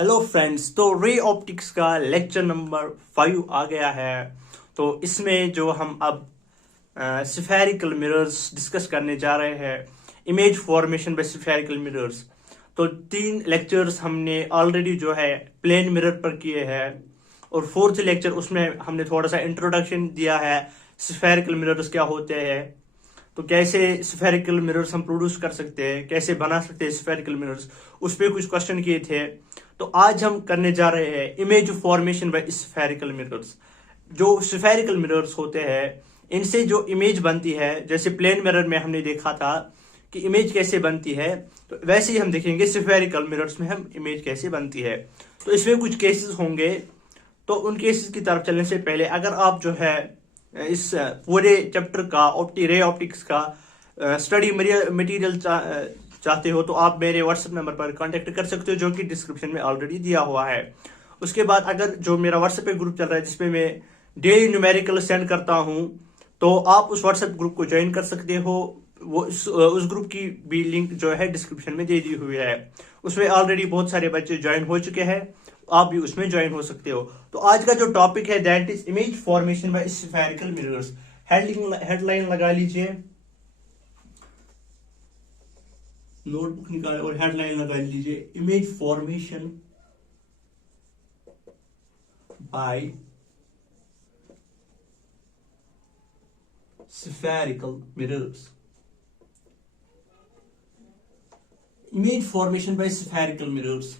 Hello friends, तो ray optics का lecture number 5 आ गया है। तो इसमें जो हम अब स्फेरिकल मिरर्स डिस्कस करने जा रहे हैं, image formation by spherical mirrors. तो 3 लेक्चर्स हमने ऑलरेडी जो है प्लेन मिरर पर किए हैं, और 4th लेक्चर उसमें हमने थोड़ा सा इंट्रोडक्शन दिया है स्फेरिकल मिरर्स क्या होते हैं, तो कैसे स्फेरिकल मिरर्स हम प्रोड्यूस कर सकते हैं, कैसे बना सकते हैं स्फेरिकल मिरर्स, उस पर कुछ क्वेश्चन किए थे। तो आज हम करने जा रहे हैं image formation by spherical mirrors. जो स्फेरिकल मिरर्स होते हैं, इनसे जो इमेज बनती है, जैसे प्लेन मिरर में हमने देखा था कि इमेज कैसे बनती है, तो वैसे ही हम देखेंगे स्फेरिकल मिरर्स में हम इमेज कैसे बनती है। तो इसमें कुछ केसेस होंगे, तो उन केसेस की तरफ चलने से पहले अगर आप जो है इस पूरे चैप्टर का रे ऑप्टिक्स का स्टडी मटेरियल चाहते हो, तो आप मेरे व्हाट्सएप नंबर पर कांटेक्ट कर सकते हो, जो कि डिस्क्रिप्शन में ऑलरेडी दिया हुआ है। उसके बाद अगर जो मेरा व्हाट्सएप पे ग्रुप चल रहा है, जिसमें मैं डेली न्यूमेरिकल सेंड करता हूं, तो आप उस व्हाट्सएप ग्रुप को ज्वाइन कर सकते हो। वो उस ग्रुप की भी लिंक जो है डिस्क्रिप्शन में दे दी हुई है। उसमें ऑलरेडी बहुत सारे बच्चे ज्वाइन हो चुके हैं, आप भी उसमें ज्वाइन हो सकते हो। तो आज का जो टॉपिक है that is image formation by spherical mirrors. Headline लगा लीजिए, नोटबुक निकाले और हेडलाइन लगा लीजिए, image formation by spherical mirrors. Image formation by spherical mirrors.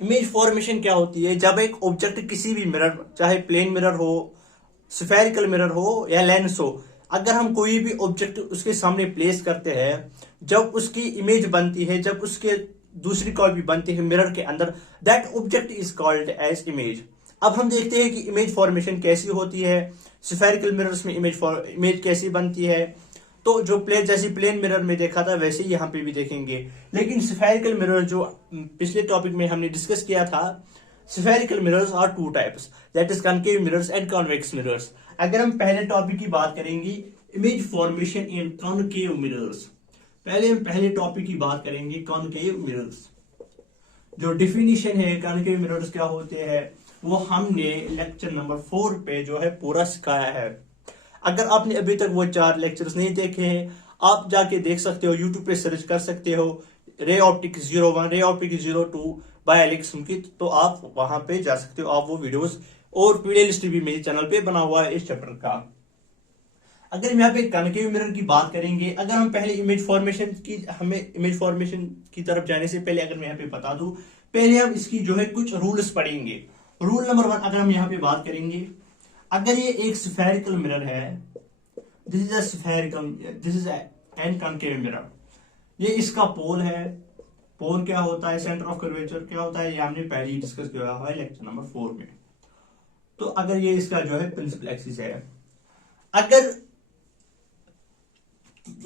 Image formation क्या होती है? जब एक ऑब्जेक्ट किसी भी मिरर, चाहे प्लेन मिरर हो, स्फेरिकल मिरर हो या लेंस हो, अगर हम कोई भी ऑब्जेक्ट उसके सामने प्लेस करते हैं, जब उसकी इमेज बनती है, जब उसके दूसरी कॉपी बनती है मिरर के अंदर, that object is called as image. अब हम देखते हैं कि इमेज फॉर्मेशन कैसी होती है, स्फेरिकल मिरर्स में इमेज कैसी बनती है। तो जो जैसे प्लेन मिरर में देखा था, वैसे ही यहाँ पे भी देखेंगे। लेकिन स्फेरिकल मिरर जो पिछले टॉपिक में हमने डिस्कस किया था, spherical mirrors are 2 types, that is concave mirrors and convex mirrors. अगर हम पहले टॉपिक की बात करेंगे, image formation in concave mirrors, पहले टॉपिक की बात करेंगे कॉनकेव मिरर्स। जो डिफिनीशन है कॉनकेव मिरर्स क्या होते हैं, वो हमने लेक्चर नंबर 4 पे जो है पूरा सिखाया है। अगर आपने अभी तक वो 4 लेक्चर्स नहीं देखे हैं, आप जाके देख सकते हो, यूट्यूब पे सर्च कर सकते हो ray optics 01, ray optics 02 bye Alex सुमकित, तो आप वहां पे जा सकते हो। आप वो वीडियोस और प्ले लिस्ट भी मेरे चैनल पे बना हुआ है इस चैप्टर का। अगर हम यहाँ पे कॉनकेव मिरर की बात करेंगे, अगर हम पहले हमें इमेज फॉर्मेशन की तरफ जाने से पहले अगर मैं यहाँ पे बता दूं, पहले हम इसकी जो है कुछ रूल्स पढ़ेंगे। रूल नंबर 1 अगर हम यहाँ पे बात करेंगे, अगर ये एक स्फेरिकल मिरर है, this is an concave mirror, ये इसका पोल है। पोल क्या होता है, सेंटर ऑफ कर्वेचर क्या होता है, ये हमने पहले ही डिस्कस किया हुआ है लेक्चर नंबर 4 में। तो अगर ये इसका जो है प्रिंसिपल एक्सिस है, अगर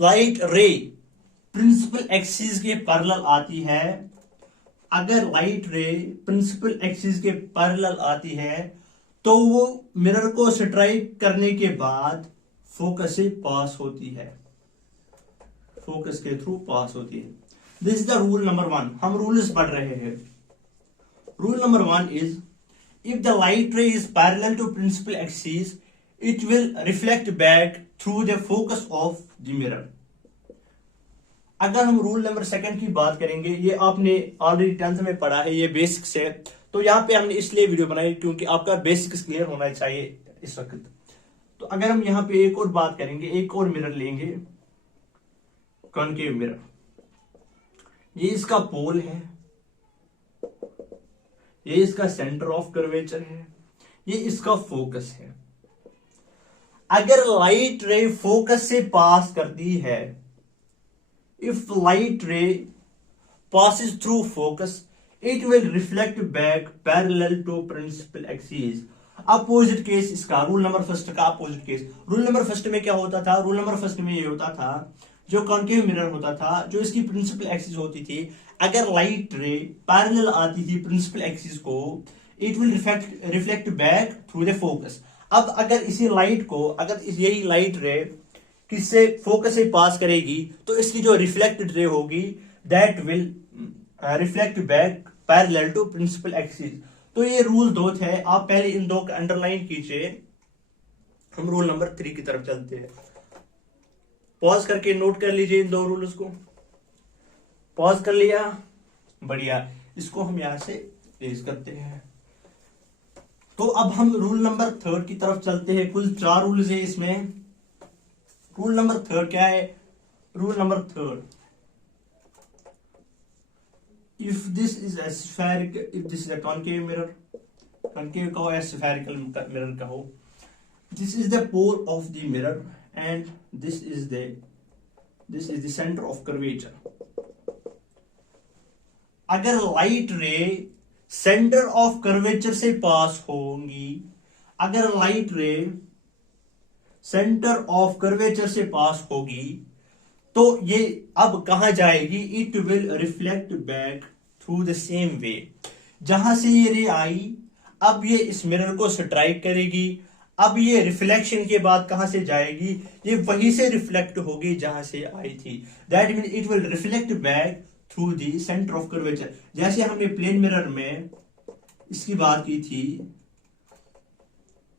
लाइट रे प्रिंसिपल एक्सिस के पैरेलल आती है, अगर लाइट रे प्रिंसिपल एक्सिस के पैरेलल आती है, तो वो मिरर को स्ट्राइक करने के बाद फोकस से पास होती है, फोकस के थ्रू पास होती है। This is the rule number 1। हम रूल्स पढ़ रहे हैं। Rule number 1 is, if the light ray is parallel to principal axis, it will reflect back through the focus of the mirror. अगर हम रूल नंबर 2 की बात करेंगे, ये आपने ऑलरेडी 10th में पढ़ा है, ये बेसिक्स है। तो यहाँ पे हमने इसलिए वीडियो बनाई क्योंकि आपका बेसिक्स क्लियर होना चाहिए इस वक्त। तो अगर हम यहाँ पे एक और बात करेंगे, एक और मिरर लेंगे, कॉनकेव मिरर, ये इसका पोल है, ये इसका सेंटर ऑफ कर्वेचर है, ये इसका फोकस है। अगर लाइट रे फोकस से पास करती है, इफ लाइट रे passes through focus, it will reflect back parallel to principal axis। Opposite case इसका, रूल नंबर 1 का अपोजिट केस। रूल नंबर 1 में क्या होता था? रूल नंबर 1 में ये होता था, जो कॉनकेव मिरर होता था, जो इसकी प्रिंसिपल एक्सिस होती थी, अगर लाइट रे पैरेलल आती थी प्रिंसिपल एक्सिस को, it will reflect back through the focus. अब अगर इसी लाइट को, अगर यही लाइट रे किससे फोकस से पास करेगी, तो इसकी जो रिफ्लेक्टेड रे होगी, that will reflect back parallel to principal axis. तो ये रूल दो थे, आप पहले इन दो का अंडरलाइन कीजिए। हम रूल नंबर 3 की तरफ चलते हैं। पॉज करके नोट कर लीजिए इन दो रूल्स को। पॉज कर लिया, बढ़िया। इसको हम यहां से पेश करते हैं। तो अब हम रूल नंबर 3 की तरफ चलते हैं। कुल 4 रूल्स है इसमें। रूल नंबर 3 क्या है? Rule number 3, if this is a spherical, if this is a concave mirror, concave कहो या spherical mirror कहो, this is the pole of the mirror and this is the center of curvature. अगर light रे centre of curvature से पास होंगी, अगर light रे centre of curvature से पास होगी, तो ये अब कहां जाएगी? It will reflect back through the same way. जहां से ये रे आई, अब ये इस मिरर को स्ट्राइक करेगी। अब ये रिफ्लेक्शन के बाद कहां से जाएगी? ये वहीं से रिफ्लेक्ट होगी जहां से आई थी। That mean it will reflect back through the centre of curvature. जैसे हमने प्लेन मिरर में इसकी बात की थी,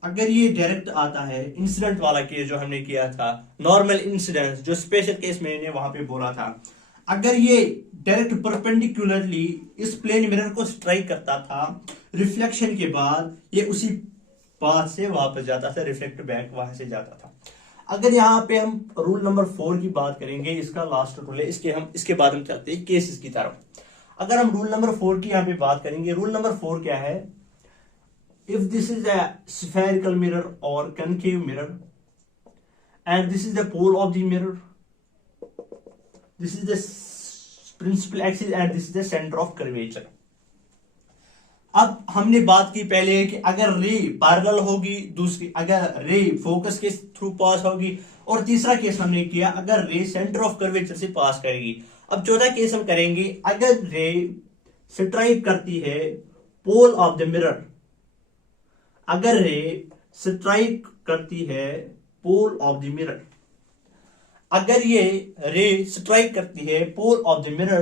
अगर ये डायरेक्ट आता है, इंसिडेंट वाला केस जो हमने किया था, नॉर्मल इंसिडेंस जो स्पेशल केस मैंने वहां पे बोला था, अगर ये डायरेक्ट परपेंडिकुलरली इस प्लेन मिरर को स्ट्राइक करता था, रिफ्लेक्शन के बाद ये उसी पाथ से वापस जाता था, रिफ्लेक्ट बैक वहां से जाता था। अगर यहाँ पे हम रूल नंबर 4 की बात करेंगे, इसका लास्ट रूल है, इसके बाद हम चलते हैं केसेस की तरफ। अगर हम रूल नंबर 4 की यहाँ पे बात करेंगे, रूल नंबर 4 क्या है? If this is a spherical mirror or concave mirror and this is the pole of the mirror, this is the principal axis and this is the center of curvature. अब हमने बात की पहले कि अगर ray parallel होगी, दूसरी अगर रे फोकस के थ्रू पास होगी, और तीसरा केस हमने किया अगर रे सेंटर ऑफ कर्वेचर से पास करेगी। अब चौथा केस हम करेंगे अगर रे स्ट्राइक करती है पोल ऑफ द मिरर, अगर रे स्ट्राइक करती है पोल ऑफ द मिरर, अगर ये रे स्ट्राइक करती है पोल ऑफ द मिरर,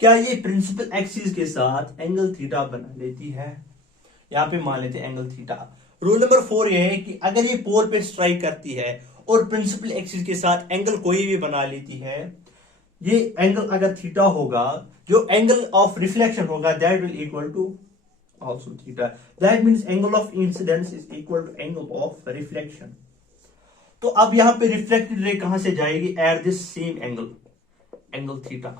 क्या ये प्रिंसिपल एक्सिस के साथ एंगल थीटा बना लेती है? यहां पे मान लेते हैं एंगल थीटा। रूल नंबर 4 ये है कि अगर ये पोल पे स्ट्राइक करती है और प्रिंसिपल एक्सिस के साथ एंगल कोई भी बना लेती है, ये एंगल अगर थीटा होगा, जो एंगल ऑफ रिफ्लेक्शन होगा that will equal to also theta. That means angle of incidence is equal to angle of reflection. तो अब यहां पे रिफ्लेक्टेड रे कहां से जाएगी? At this same angle theta.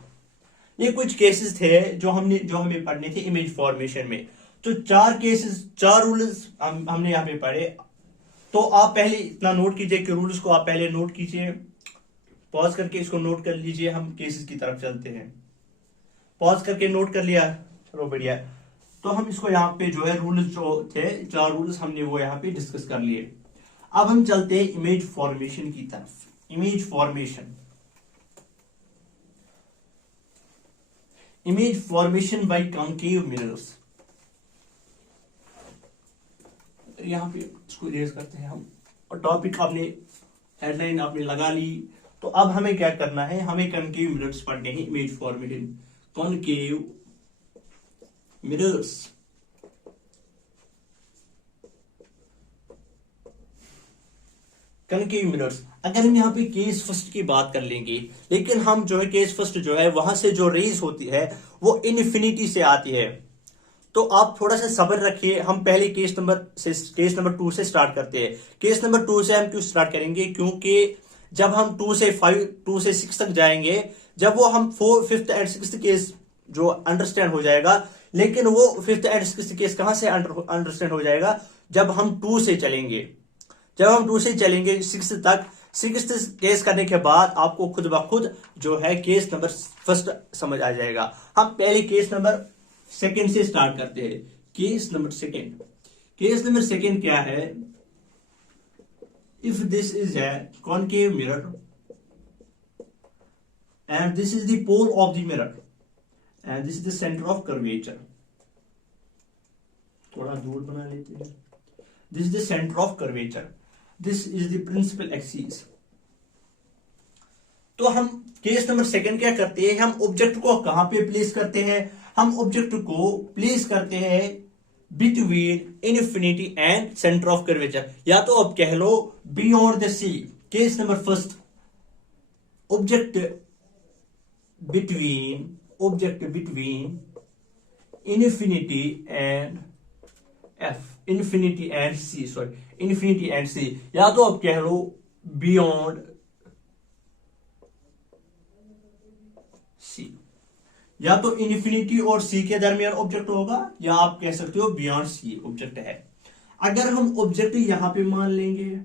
ये कुछ केसेस थे जो हमें पढ़ने थे इमेज फॉर्मेशन में। तो 4 केसेस, 4 रूल्स हमने यहां पे पढ़े। तो आप पहले इतना नोट कीजिए कि रूल्स को आप पहले नोट कीजिए, पॉज करके इसको नोट कर लीजिए। हम केसेस की तरफ चलते हैं। पॉज करके नोट कर लिया, चलो बढ़िया। तो हम इसको यहाँ पे जो है रूल्स जो थे 4 रूल्स हमने वो यहाँ पे डिस्कस कर लिए। अब हम चलते हैं इमेज फॉर्मेशन की तरफ। Image formation by concave mirrors. यहाँ पे इसको इरेज करते हैं हम, और टॉपिक आपने हेडलाइन आपने लगा ली। तो अब हमें क्या करना है? हमें कॉन्केव मिरर्स पढ़ने हैं। Image formation concave mirrors. Concave mirrors, अगर हम यहाँ पे केस फर्स्ट की बात कर लेंगे, लेकिन हम जो है केस फर्स्ट जो है वहां से जो रेज होती है वो इनफिनिटी से आती है। तो आप थोड़ा सा सब्र रखिए। हम पहले केस नंबर 2 से स्टार्ट करते हैं। केस नंबर 2 से हम क्यों स्टार्ट करेंगे? क्योंकि जब हम 2 से 6 तक जाएंगे, जब वो हम 4th, 5th and 6th case जो अंडरस्टैंड हो जाएगा, लेकिन वो 5th एंड 6th केस कहां से अंडरस्टैंड हो जाएगा? जब हम 2 से चलेंगे। जब हम 2 से चलेंगे 6 तक, 6th केस करने के बाद आपको खुद ब खुद जो है केस नंबर 1 समझ आ जाएगा। हम पहले केस नंबर 2 से स्टार्ट करते हैं। केस नंबर 2 क्या है? If this is a concave mirror and this is the pole of the mirror and this is the centre of curvature. थोड़ा दूर बना लेते हैं। This is the centre of curvature, this is the principal axis. तो हम case number 2 क्या करते हैं? हम ऑब्जेक्ट को कहां पे प्लेस करते हैं? हम ऑब्जेक्ट को प्लेस करते हैं between infinity and centre of curvature, या तो अब कह लो beyond the C. Case number first, object between infinity and infinity and C, या तो अब कह लो बियॉन्ड सी। या तो इन्फिनिटी और सी के दरमियान ऑब्जेक्ट होगा, या आप कह सकते हो बियॉन्ड सी ऑब्जेक्ट है। अगर हम ऑब्जेक्ट यहां पे मान लेंगे,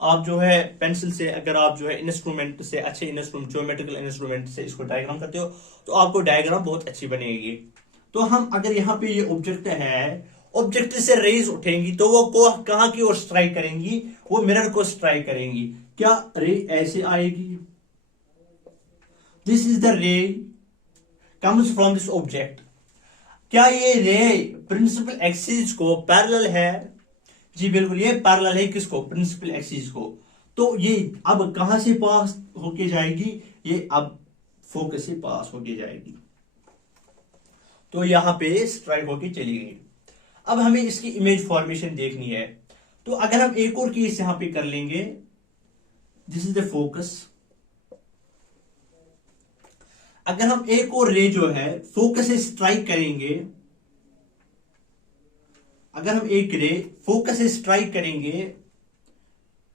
आप जो है पेंसिल से, अगर आप जो है इंस्ट्रूमेंट से, अच्छे इंस्ट्रूमेंट, ज्योमेट्रिकल इंस्ट्रूमेंट से इसको डायग्राम करते हो तो आपको डायग्राम बहुत अच्छी बनेगी। तो हम अगर यहाँ पे ये ऑब्जेक्ट है, ऑब्जेक्ट से रेज उठेंगी तो वो को कहां की ओर स्ट्राइक करेंगी, वो मिरर को स्ट्राइक करेंगी। क्या रे ऐसे आएगी, दिस इज द रे कम्स फ्रॉम दिस ऑब्जेक्ट। क्या ये रे प्रिंसिपल एक्सिस को पैरेलल है? जी बिल्कुल, ये पैरेलल है किसको, प्रिंसिपल एक्सिस को। तो ये अब कहां से पास होके जाएगी, ये अब फोकस से पास होके जाएगी, तो यहां पे स्ट्राइक होके चली गई। अब हमें इसकी इमेज फॉर्मेशन देखनी है, तो अगर हम एक और केस यहां पे कर लेंगे, दिस इज द फोकस। अगर हम एक और रे जो है फोकस से स्ट्राइक करेंगे, अगर हम एक रे फोकस से स्ट्राइक करेंगे,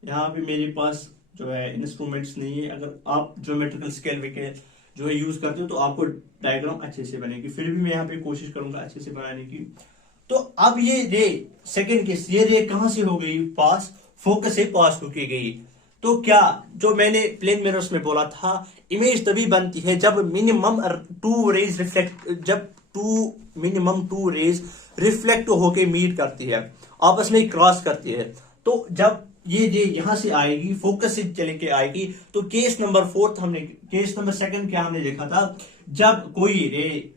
यहां पे मेरे पास जो है इंस्ट्रूमेंट्स नहीं है, अगर आप ज्योमेट्रिकल स्केल विकेल जो है यूज करते हो तो आपको डायग्राम अच्छे से बनेगी, फिर भी मैं यहाँ पे कोशिश करूंगा अच्छे से बनाने की। तो अब ये रे सेकेंड केस, ये रे कहां से हो गई पास, फोकस से पास होके गई। तो क्या जो मैंने प्लेन मिरर्स में बोला था, इमेज तभी बनती है जब मिनिमम टू रेज रिफ्लेक्ट होके मीट करती है, आपस में क्रॉस करती है। तो जब ये रे यहां से आएगी, फोकस से चले के आएगी, तो केस नंबर सेकंड क्या हमने देखा था, जब कोई रे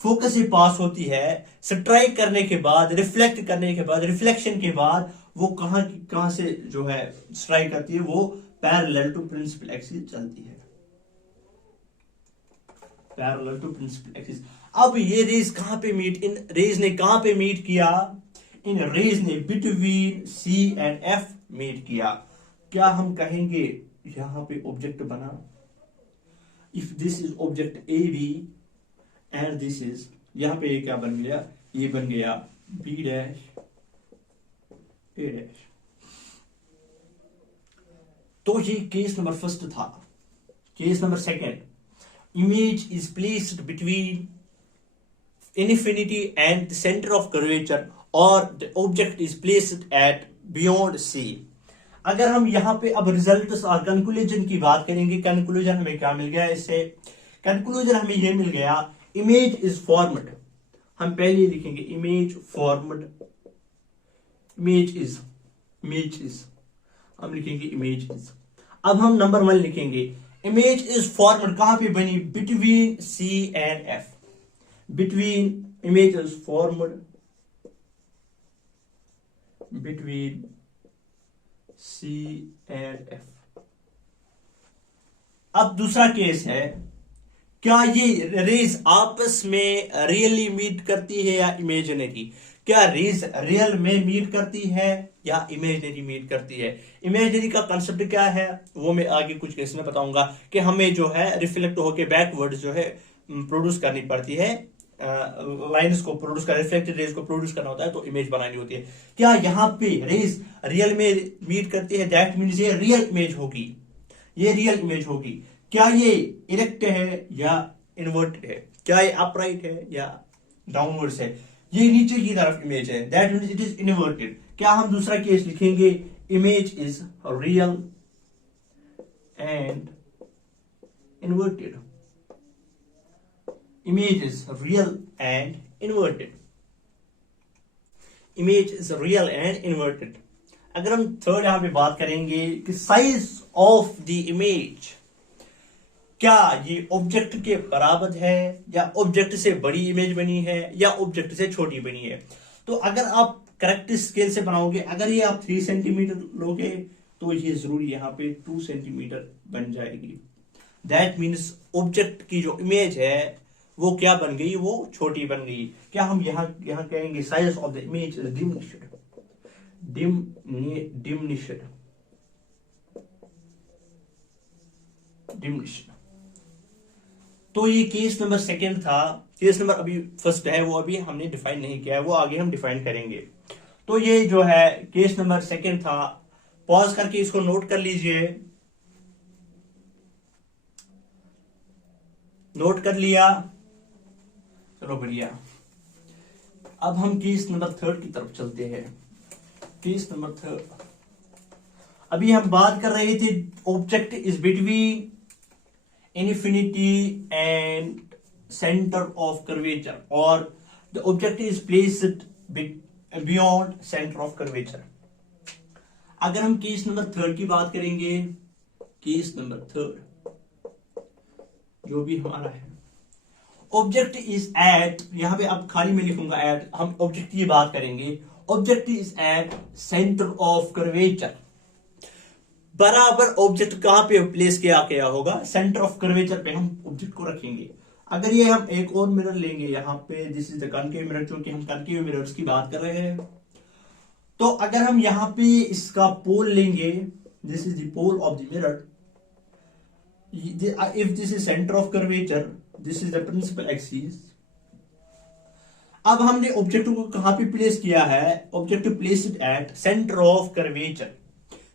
फोकस से पास होती है, स्ट्राइक करने के बाद, रिफ्लेक्ट करने के बाद, रिफ्लेक्शन के बाद वो कहां से जो है स्ट्राइक करती है, वो पैरेलल टू प्रिंसिपल एक्सिस चलती है, पैरेलल टू प्रिंसिपल एक्सिस। अब ये रेज कहां पे मीट, इन रेज ने कहां पे मीट किया, इन रेज ने between C and F meet किया। क्या हम कहेंगे यहां पे ऑब्जेक्ट बना, if this is object A B and this is, यहां पे ये क्या बन गया, ये बन गया बी डैश ए डैश। तो ये केस नंबर फर्स्ट था। Case number second, image is placed between infinity and the center of curvature, or the object is placed at beyond C। अगर हम यहां पे अब रिजल्ट और कंक्लूजन की बात करेंगे, कंक्लूजन हमें क्या मिल गया इससे, कंक्लूजन हमें यह मिल गया, इमेज इज फॉर्मड। हम पहले लिखेंगे इमेज फॉर्मड, इमेज इज हम लिखेंगे इमेज इज। अब हम नंबर 1 लिखेंगे, इमेज इज फॉर्मड कहां पे बनी, between C and F। Between images formed between C and F। अब दूसरा केस है, क्या ये रेज आपस में रियली मीट करती है या इमेजिनरी, क्या रेज रियल में मीट करती है या इमेजिनरी मीट करती है। इमेजिनरी का कंसेप्ट क्या है वो मैं आगे कुछ केस में बताऊंगा, कि हमें जो है रिफ्लेक्ट होकर बैकवर्ड जो है प्रोड्यूस करनी पड़ती है, लाइन्स को प्रोड्यूस कर, रिफ्लेक्टेड रेज को प्रोड्यूस करना होता है, तो इमेज बनानी होती है। क्या यहां पे रेज रियल में मीट करती है, दैट मीन्स ये रियल इमेज होगी, ये रियल इमेज होगी। क्या ये इरेक्ट है या इन्वर्टेड है, क्या ये अपराइट है या डाउनवर्ड्स है, ये नीचे की तरफ इमेज है, that means it is inverted. क्या हम दूसरा केस लिखेंगे, image is real and inverted, image is real and inverted, image is real and inverted। अगर हम थर्ड यहां पे बात करेंगे कि साइज ऑफ द इमेज, क्या ये ऑब्जेक्ट के बराबर है या ऑब्जेक्ट से बड़ी इमेज बनी है या ऑब्जेक्ट से छोटी बनी है। तो अगर आप करेक्ट स्केल से बनाओगे, अगर ये आप 3 सेंटीमीटर लोगे तो ये जरूरी यहां पे 2 सेंटीमीटर बन जाएगी। दैट मीन्स ऑब्जेक्ट की जो इमेज है वो क्या बन गई, वो छोटी बन गई। क्या हम यहाँ कहेंगे size of the image is diminished, diminished. तो ये केस नंबर सेकंड था। केस नंबर अभी फर्स्ट है, वो अभी हमने डिफाइन नहीं किया है, वो आगे हम डिफाइन करेंगे। तो ये जो है केस नंबर सेकंड था। पॉज करके इसको नोट कर लीजिए। नोट कर लिया, चलो बढ़िया। अब हम केस नंबर थर्ड की तरफ चलते हैं। केस नंबर थर्ड, अभी हम बात कर रहे थे object is between infinity and centre of curvature, और the object is placed beyond centre of curvature. अगर हम केस नंबर थर्ड की बात करेंगे, केस नंबर थर्ड जो भी हमारा है, ऑब्जेक्ट इज एट, यहां पे अब खाली मैं लिखूंगा एट, हम ऑब्जेक्ट की बात करेंगे। Object is at centre of curvature. बराबर ऑब्जेक्ट कहां पे प्लेस किया गया होगा, सेंटर ऑफ कर्वेचर पे हम ऑब्जेक्ट को रखेंगे। अगर ये हम एक और मिरर लेंगे यहाँ पे, this is the concave mirror, क्योंकि हम कनकेव मिरर्स की बात कर रहे हैं। तो अगर हम यहाँ पे इसका पोल लेंगे, this is the pole of the mirror, if this is center of curvature, this is the principal axis। अब हमने ऑब्जेक्ट को कहां पे प्लेस किया है, object placed at centre of curvature.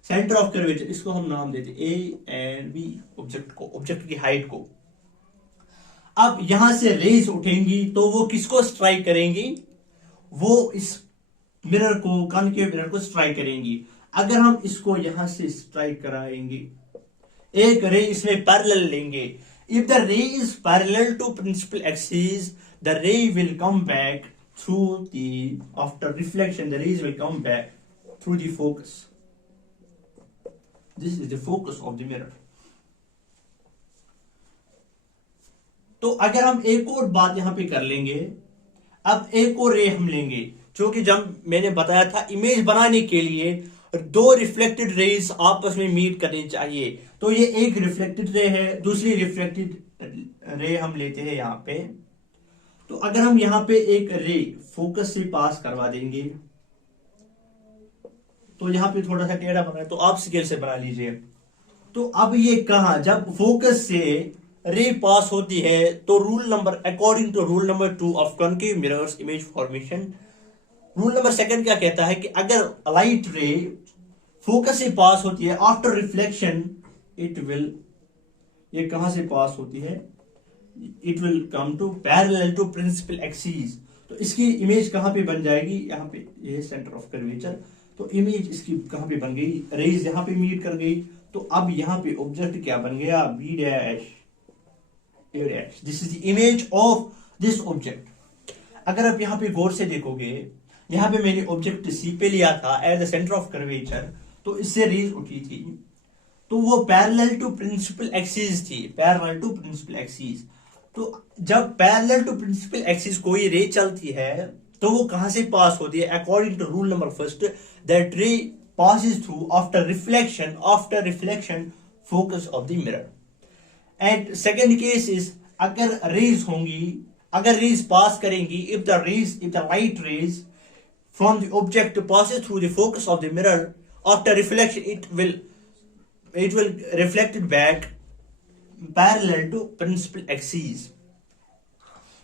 Centre of curvature, इसको हम नाम देते ए एंड बी, ऑब्जेक्ट को, ऑब्जेक्ट की हाइट को। अब यहां से रेज उठेंगी तो वो किसको स्ट्राइक करेंगी, वो इस मिरर को, कनकेव मिरर को स्ट्राइक करेंगी। अगर हम इसको यहां से स्ट्राइक कराएंगे, एक रे इसमें पैरेलल लेंगे, if the ray is parallel to principal axis, the ray will come back through the, after reflection the rays will come back through the focus. This is the focus of the mirror. तो अगर हम एक और बात यहां पे कर लेंगे, अब एक और रे हम लेंगे, क्योंकि जब मैंने बताया था इमेज बनाने के लिए दो रिफ्लेक्टेड रेज आपस में मीट करनी चाहिए। तो ये एक रिफ्लेक्टेड रे है, दूसरी रिफ्लेक्टेड रे हम लेते हैं यहां पे। तो अगर हम यहां पे एक रे फोकस से पास करवा देंगे, तो यहां पे थोड़ा सा टेढ़ा बना है, तो आप स्केल से बना लीजिए। तो अब ये कहा, जब फोकस से रे पास होती है तो rule number, according to rule number 2 of concave mirrors image formation, rule number second क्या कहता है कि अगर लाइट रे फोकस से पास होती है आफ्टर रिफ्लेक्शन, इट विल, ये कहां से पास होती है, it will come to parallel to principal axis. तो इसकी इमेज कहां पे बन जाएगी, यहां पे, ये सेंटर ऑफ कर्वेचर। तो इमेज इसकी कहां पे बन गई, रेज यहां पे मीट कर गई। तो अब यहां पे ऑब्जेक्ट क्या बन गया, B dash A dash. This is the image of this object. अगर आप यहां पे गौर से देखोगे, यहां पे मैंने ऑब्जेक्ट सी पे लिया था at the centre of curvature, तो इससे रेज उठी थी, तो वो पैरेलल टू प्रिंसिपल एक्सिस थी, पैरेलल टू प्रिंसिपल एक्सिस। तो जब पैरेलल टू प्रिंसिपल एक्सिस कोई रे चलती है तो वो कहां से पास होती है, according to rule number first, that ray passes through after reflection focus of the mirror। and second case is, अगर रेज होंगी, अगर रेज पास करेंगी, if the light rays from the object passes through the focus of the mirror after reflection, it will reflect it back parallel to principal axis।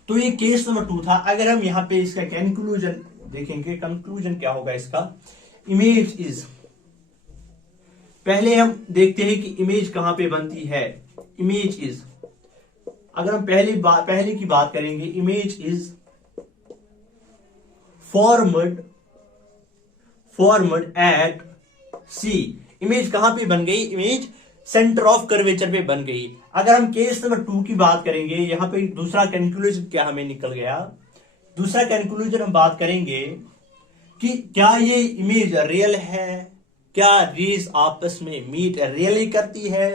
तो ये case number 2 था। अगर हम यहाँ पे इसका कंक्लूजन देखेंगे, कंक्लूजन क्या होगा इसका, इमेज इज, पहले हम देखते हैं कि इमेज कहां पे बनती है। इमेज इज, अगर हम पहले की बात करेंगे, image is formed at C. Image कहां पे बन गई, इमेज सेंटर ऑफ कर्वेचर पे बन गई। अगर हम केस नंबर 2 की बात करेंगे, यहां पे दूसरा कंक्लूजन क्या हमें निकल गया, दूसरा कंक्लूजन हम बात करेंगे कि क्या ये इमेज रियल है, क्या रेज आपस में मीट रियली करती है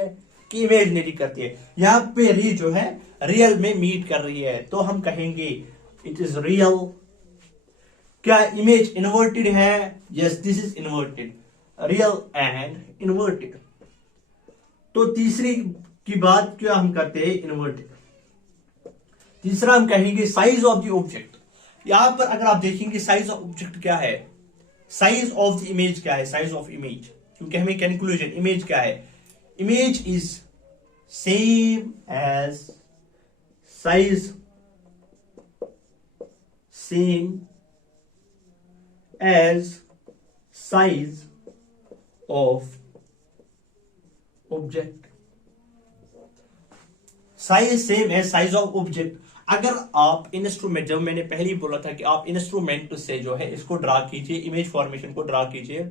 कि इमेजिनरी करती है। यहां पे रे जो है रियल में मीट कर रही है, तो हम कहेंगे इट इज रियल। क्या इमेज इन्वर्टेड है, yes this is inverted, real and inverted. तो तीसरी की बात क्या हम करते हैं, इन्वर्टेड। तीसरा हम कहेंगे साइज ऑफ द ऑब्जेक्ट। यहां पर अगर आप देखेंगे साइज ऑफ ऑब्जेक्ट क्या है, साइज ऑफ द इमेज क्या है, साइज ऑफ इमेज, क्योंकि हमें कंक्लूजन इमेज क्या है, image is same as size, same as size of object. Size same है साइज ऑफ ऑब्जेक्ट। अगर आप इंस्ट्रूमेंट, जब मैंने पहले ही बोला था कि आप इंस्ट्रूमेंट से जो है इसको ड्रा कीजिए, इमेज फॉर्मेशन को ड्रा कीजिए,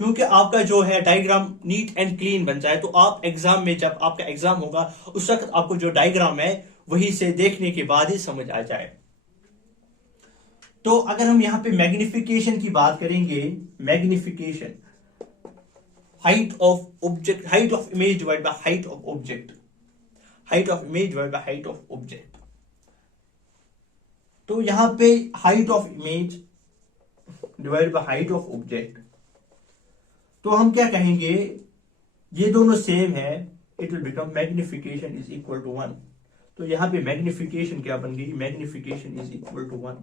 क्योंकि आपका जो है डायग्राम नीट एंड क्लीन बन जाए, तो आप एग्जाम में, जब आपका एग्जाम होगा उस वक्त आपको जो डायग्राम है वही से देखने के बाद ही समझ आ जाए। तो अगर हम यहां पे मैग्निफिकेशन की बात करेंगे, magnification, height of object, height of image divide by height of object, height of image divide by height of object. तो यहां पे height of image divide by height of object, तो हम क्या कहेंगे, ये दोनों सेम है, it will become magnification is equal to 1। तो यहां पे मैग्निफिकेशन क्या बन गई, मैग्निफिकेशन इज इक्वल टू 1।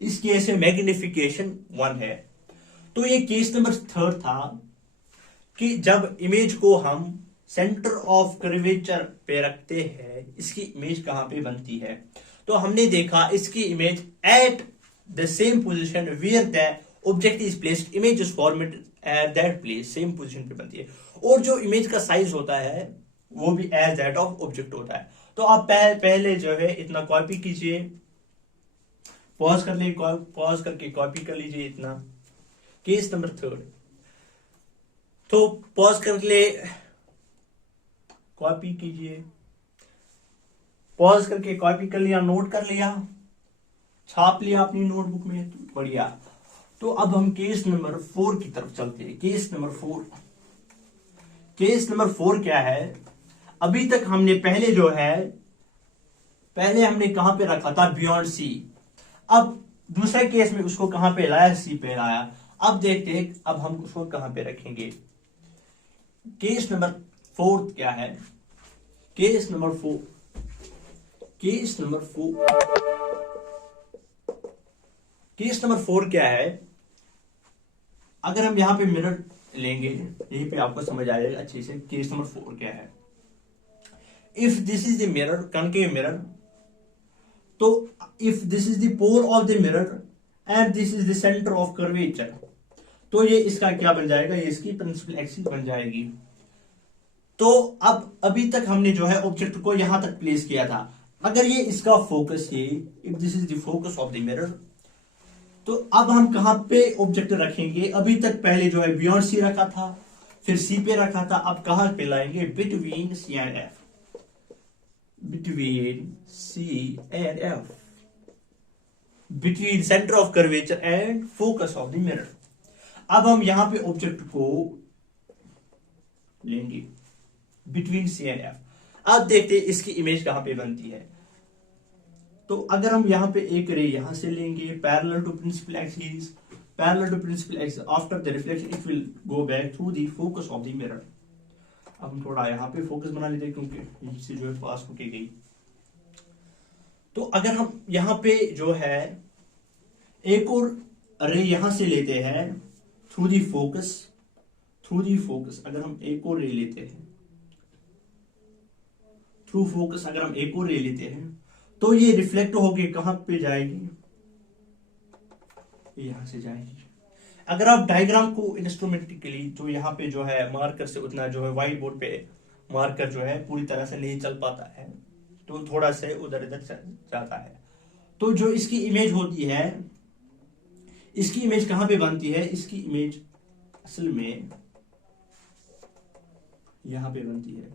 इस केस में मैग्निफिकेशन 1 है। तो ये केस नंबर 3 था कि जब इमेज को हम सेंटर ऑफ कर्वेचर पे रखते हैं, इसकी इमेज कहां पे बनती है। तो हमने देखा इसकी image at the same position where the object is placed, image is formed at that place, same position पे बनती है। और जो इमेज का साइज होता है वो भी एज दैट ऑफ ऑब्जेक्ट होता है। तो आप पहले जो है इतना कॉपी कीजिए, पॉज कर लीजिए, पॉज करके कॉपी कर लीजिए इतना, केस नंबर 3। तो पॉज कर ले, कॉपी कीजिए, पॉज करके कॉपी कर लिया, नोट कर लिया, छाप लिया अपनी नोटबुक में, तो बढ़िया। तो अब हम केस नंबर 4 की तरफ चलते हैं। केस नंबर 4, केस नंबर 4 क्या है, अभी तक हमने पहले जो है, पहले हमने कहां पे रखा था, बियॉन्ड सी। अब दूसरे केस में उसको कहां पे लाया, सी पे लाया। अब देखते हैं अब हम उसको कहां पे रखेंगे। केस नंबर 4 क्या है, case number 4, case number 4, case number 4 क्या है, अगर हम यहां पे मिरर लेंगे, यहीं पे आपको समझ आ जाएगा अच्छे से। केस नंबर 4 क्या है, if this is the mirror, concave mirror, तो if this is the pole of the mirror and this is the centre of curvature, तो ये इसका क्या बन जाएगा, ये इसकी प्रिंसिपल एक्सिस बन जाएगी। तो अब अभी तक हमने जो है ऑब्जेक्ट को यहां तक प्लेस किया था। अगर ये इसका फोकस है, if this is the focus of the mirror, तो अब हम कहां पे ऑब्जेक्ट रखेंगे। अभी तक पहले जो है बियॉन्ड सी रखा था, फिर सी पे रखा था, अब कहां पे लाएंगे, between C and F, between C and F, between centre of curvature and focus of the mirror. अब हम यहां पे ऑब्जेक्ट को लेंगे बिटवीन सी एंड एफ। अब देखते हैं इसकी इमेज कहां पे बनती है। तो अगर हम यहां पे एक रे यहां से लेंगे, parallel to principal axis, parallel to principal axis, after the reflection it will go back through the focus of the mirror. अब हम थोड़ा यहां पे फोकस बना लेते हैं क्योंकि इससे जो है पास होके गई। तो अगर हम यहां पे जो है एक और रे यहां से लेते हैं through the focus, through the focus, अगर हम एक और रे लेते हैं थ्रू फोकस, अगर हम एक और रे लेते हैं, तो ये रिफ्लेक्ट होके कहां पे जाएगी, यहां से जाएगी। अगर आप डायग्राम को इंस्ट्रूमेंटिकली जो यहाँ पे जो है मार्कर से उतना जो है व्हाइट बोर्ड पे मार्कर जो है पूरी तरह से नहीं चल पाता है, तो थोड़ा से उधर इधर जाता है। तो जो इसकी इमेज होती है, इसकी इमेज कहां पे बनती है, इसकी इमेज असल में यहां पे बनती है।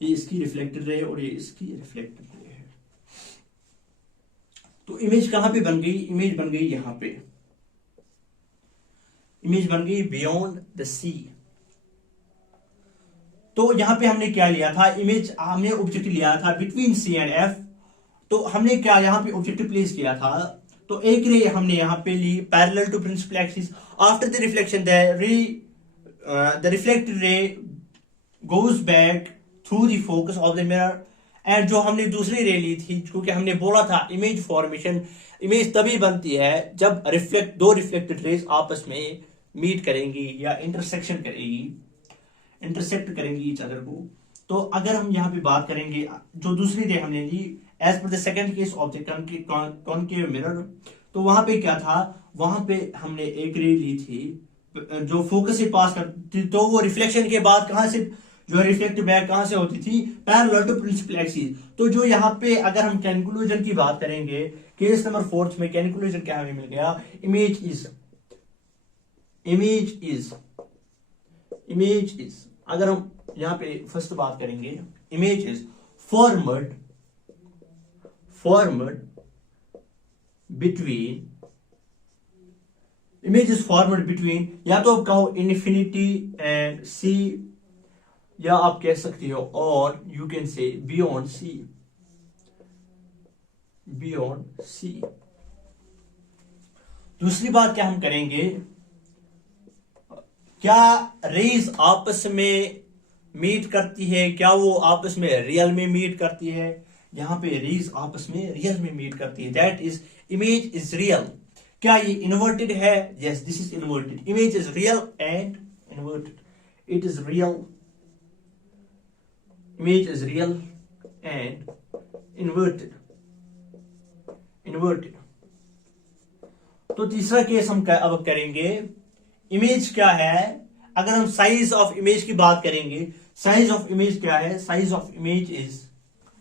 ये इसकी रिफ्लेक्टेड रे और ये इसकी रिफ्लेक्टेड रे है। तो इमेज कहां पे बन गई, इमेज बन गई यहां पे, इमेज बन गई बियॉन्ड द सी। तो यहां पे हमने क्या लिया था, इमेज हमने ऑब्जेक्ट लिया था बिटवीन सी एंड एफ। तो हमने क्या यहां पे ऑब्जेक्ट प्लेस किया था, तो एक रे हमने यहां पे ली parallel to principal axis. After the reflection the reflected ray goes back through the focus of the mirror. And जो हमने दूसरी रे ली थी, क्योंकि हमने बोला था इमेज फॉर्मेशन, इमेज तभी बनती है जब दो रिफ्लेक्टेड रेज आपस में मीट करेंगी या इंटरसेक्ट करेंगी ईच अदर को। तो अगर हम यहाँ पे बात करेंगे, जो दूसरी रे हमने ली as per the second case of the concave mirror, तो वहां पे क्या था, वहां पे हमने एक रे ली थी जो फोकस से पास करती, तो वो रिफ्लेक्शन के बाद कहां से, जो रिफ्लेक्ट बैक कहां से होती थी, पैरेलल टू प्रिंसिपल एक्सिस। तो जो यहाँ पे अगर हम कैलकुलेशन की बात करेंगे, केस नंबर 4 में कैलकुलेशन क्या हमें मिल गया, इमेज इज अगर हम यहाँ पे फर्स्ट बात करेंगे, इमेज इज फॉर्मड बिटवीन या तो कहो इन्फिनिटी एंड सी, या आप कह सकते हो और you can say beyond C. दूसरी बात क्या हम करेंगे, क्या रेज आपस में मीट करती है, क्या वो आपस में रियल में मीट करती है, यहां पे रेज आपस में रियल में मीट करती है, that is image is real. क्या ये इन्वर्टेड है, yes this is inverted, image is real and inverted, it is real, image is real and inverted. तो तीसरा केस हम अब करेंगे, इमेज क्या है, अगर हम साइज ऑफ इमेज की बात करेंगे, साइज ऑफ इमेज क्या है, size of image is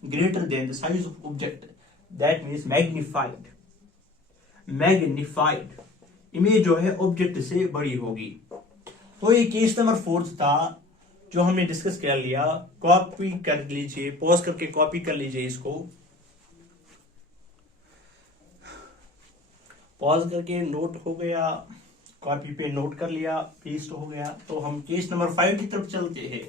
greater then the size of object, that means magnified image जो है ऑब्जेक्ट से बड़ी होगी। तो ये केस नंबर 4 था जो हमने डिस्कस कर लिया। कॉपी कर लीजिए, पॉज करके कॉपी कर लीजिए, इसको पॉज करके नोट हो गया, कॉपी पे नोट कर लिया, पेस्ट हो गया। तो हम केस नंबर 5 की तरफ चलते हैं।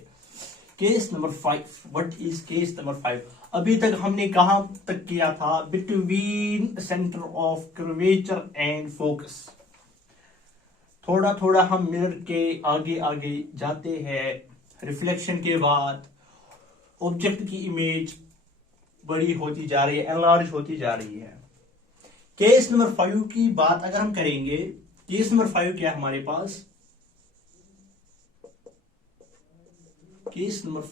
Case number 5, what is case number 5? अभी तक हमने कहां तक किया था, between centre of curvature and focus. थोड़ा थोड़ा हम मिरर के आगे आगे जाते हैं, रिफ्लेक्शन के बाद ऑब्जेक्ट की इमेज बड़ी होती जा रही है, एनलार्ज होती जा रही है। केस नंबर 5 की बात अगर हम करेंगे, केस नंबर 5 क्या है हमारे पास, केस नंबर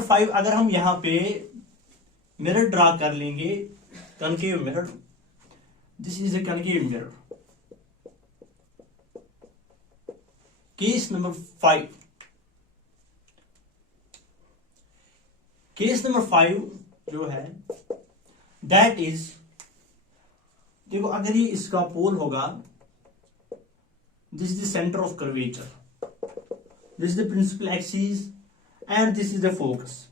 5 अगर हम यहां पे मिरर ड्रा कर लेंगे, concave mirror, this is A concave mirror. Case number 5 जो है, दैट इज, देखो अगर ये इसका पोल होगा, this is the centre of curvature, this is the principal axis and this is the focus.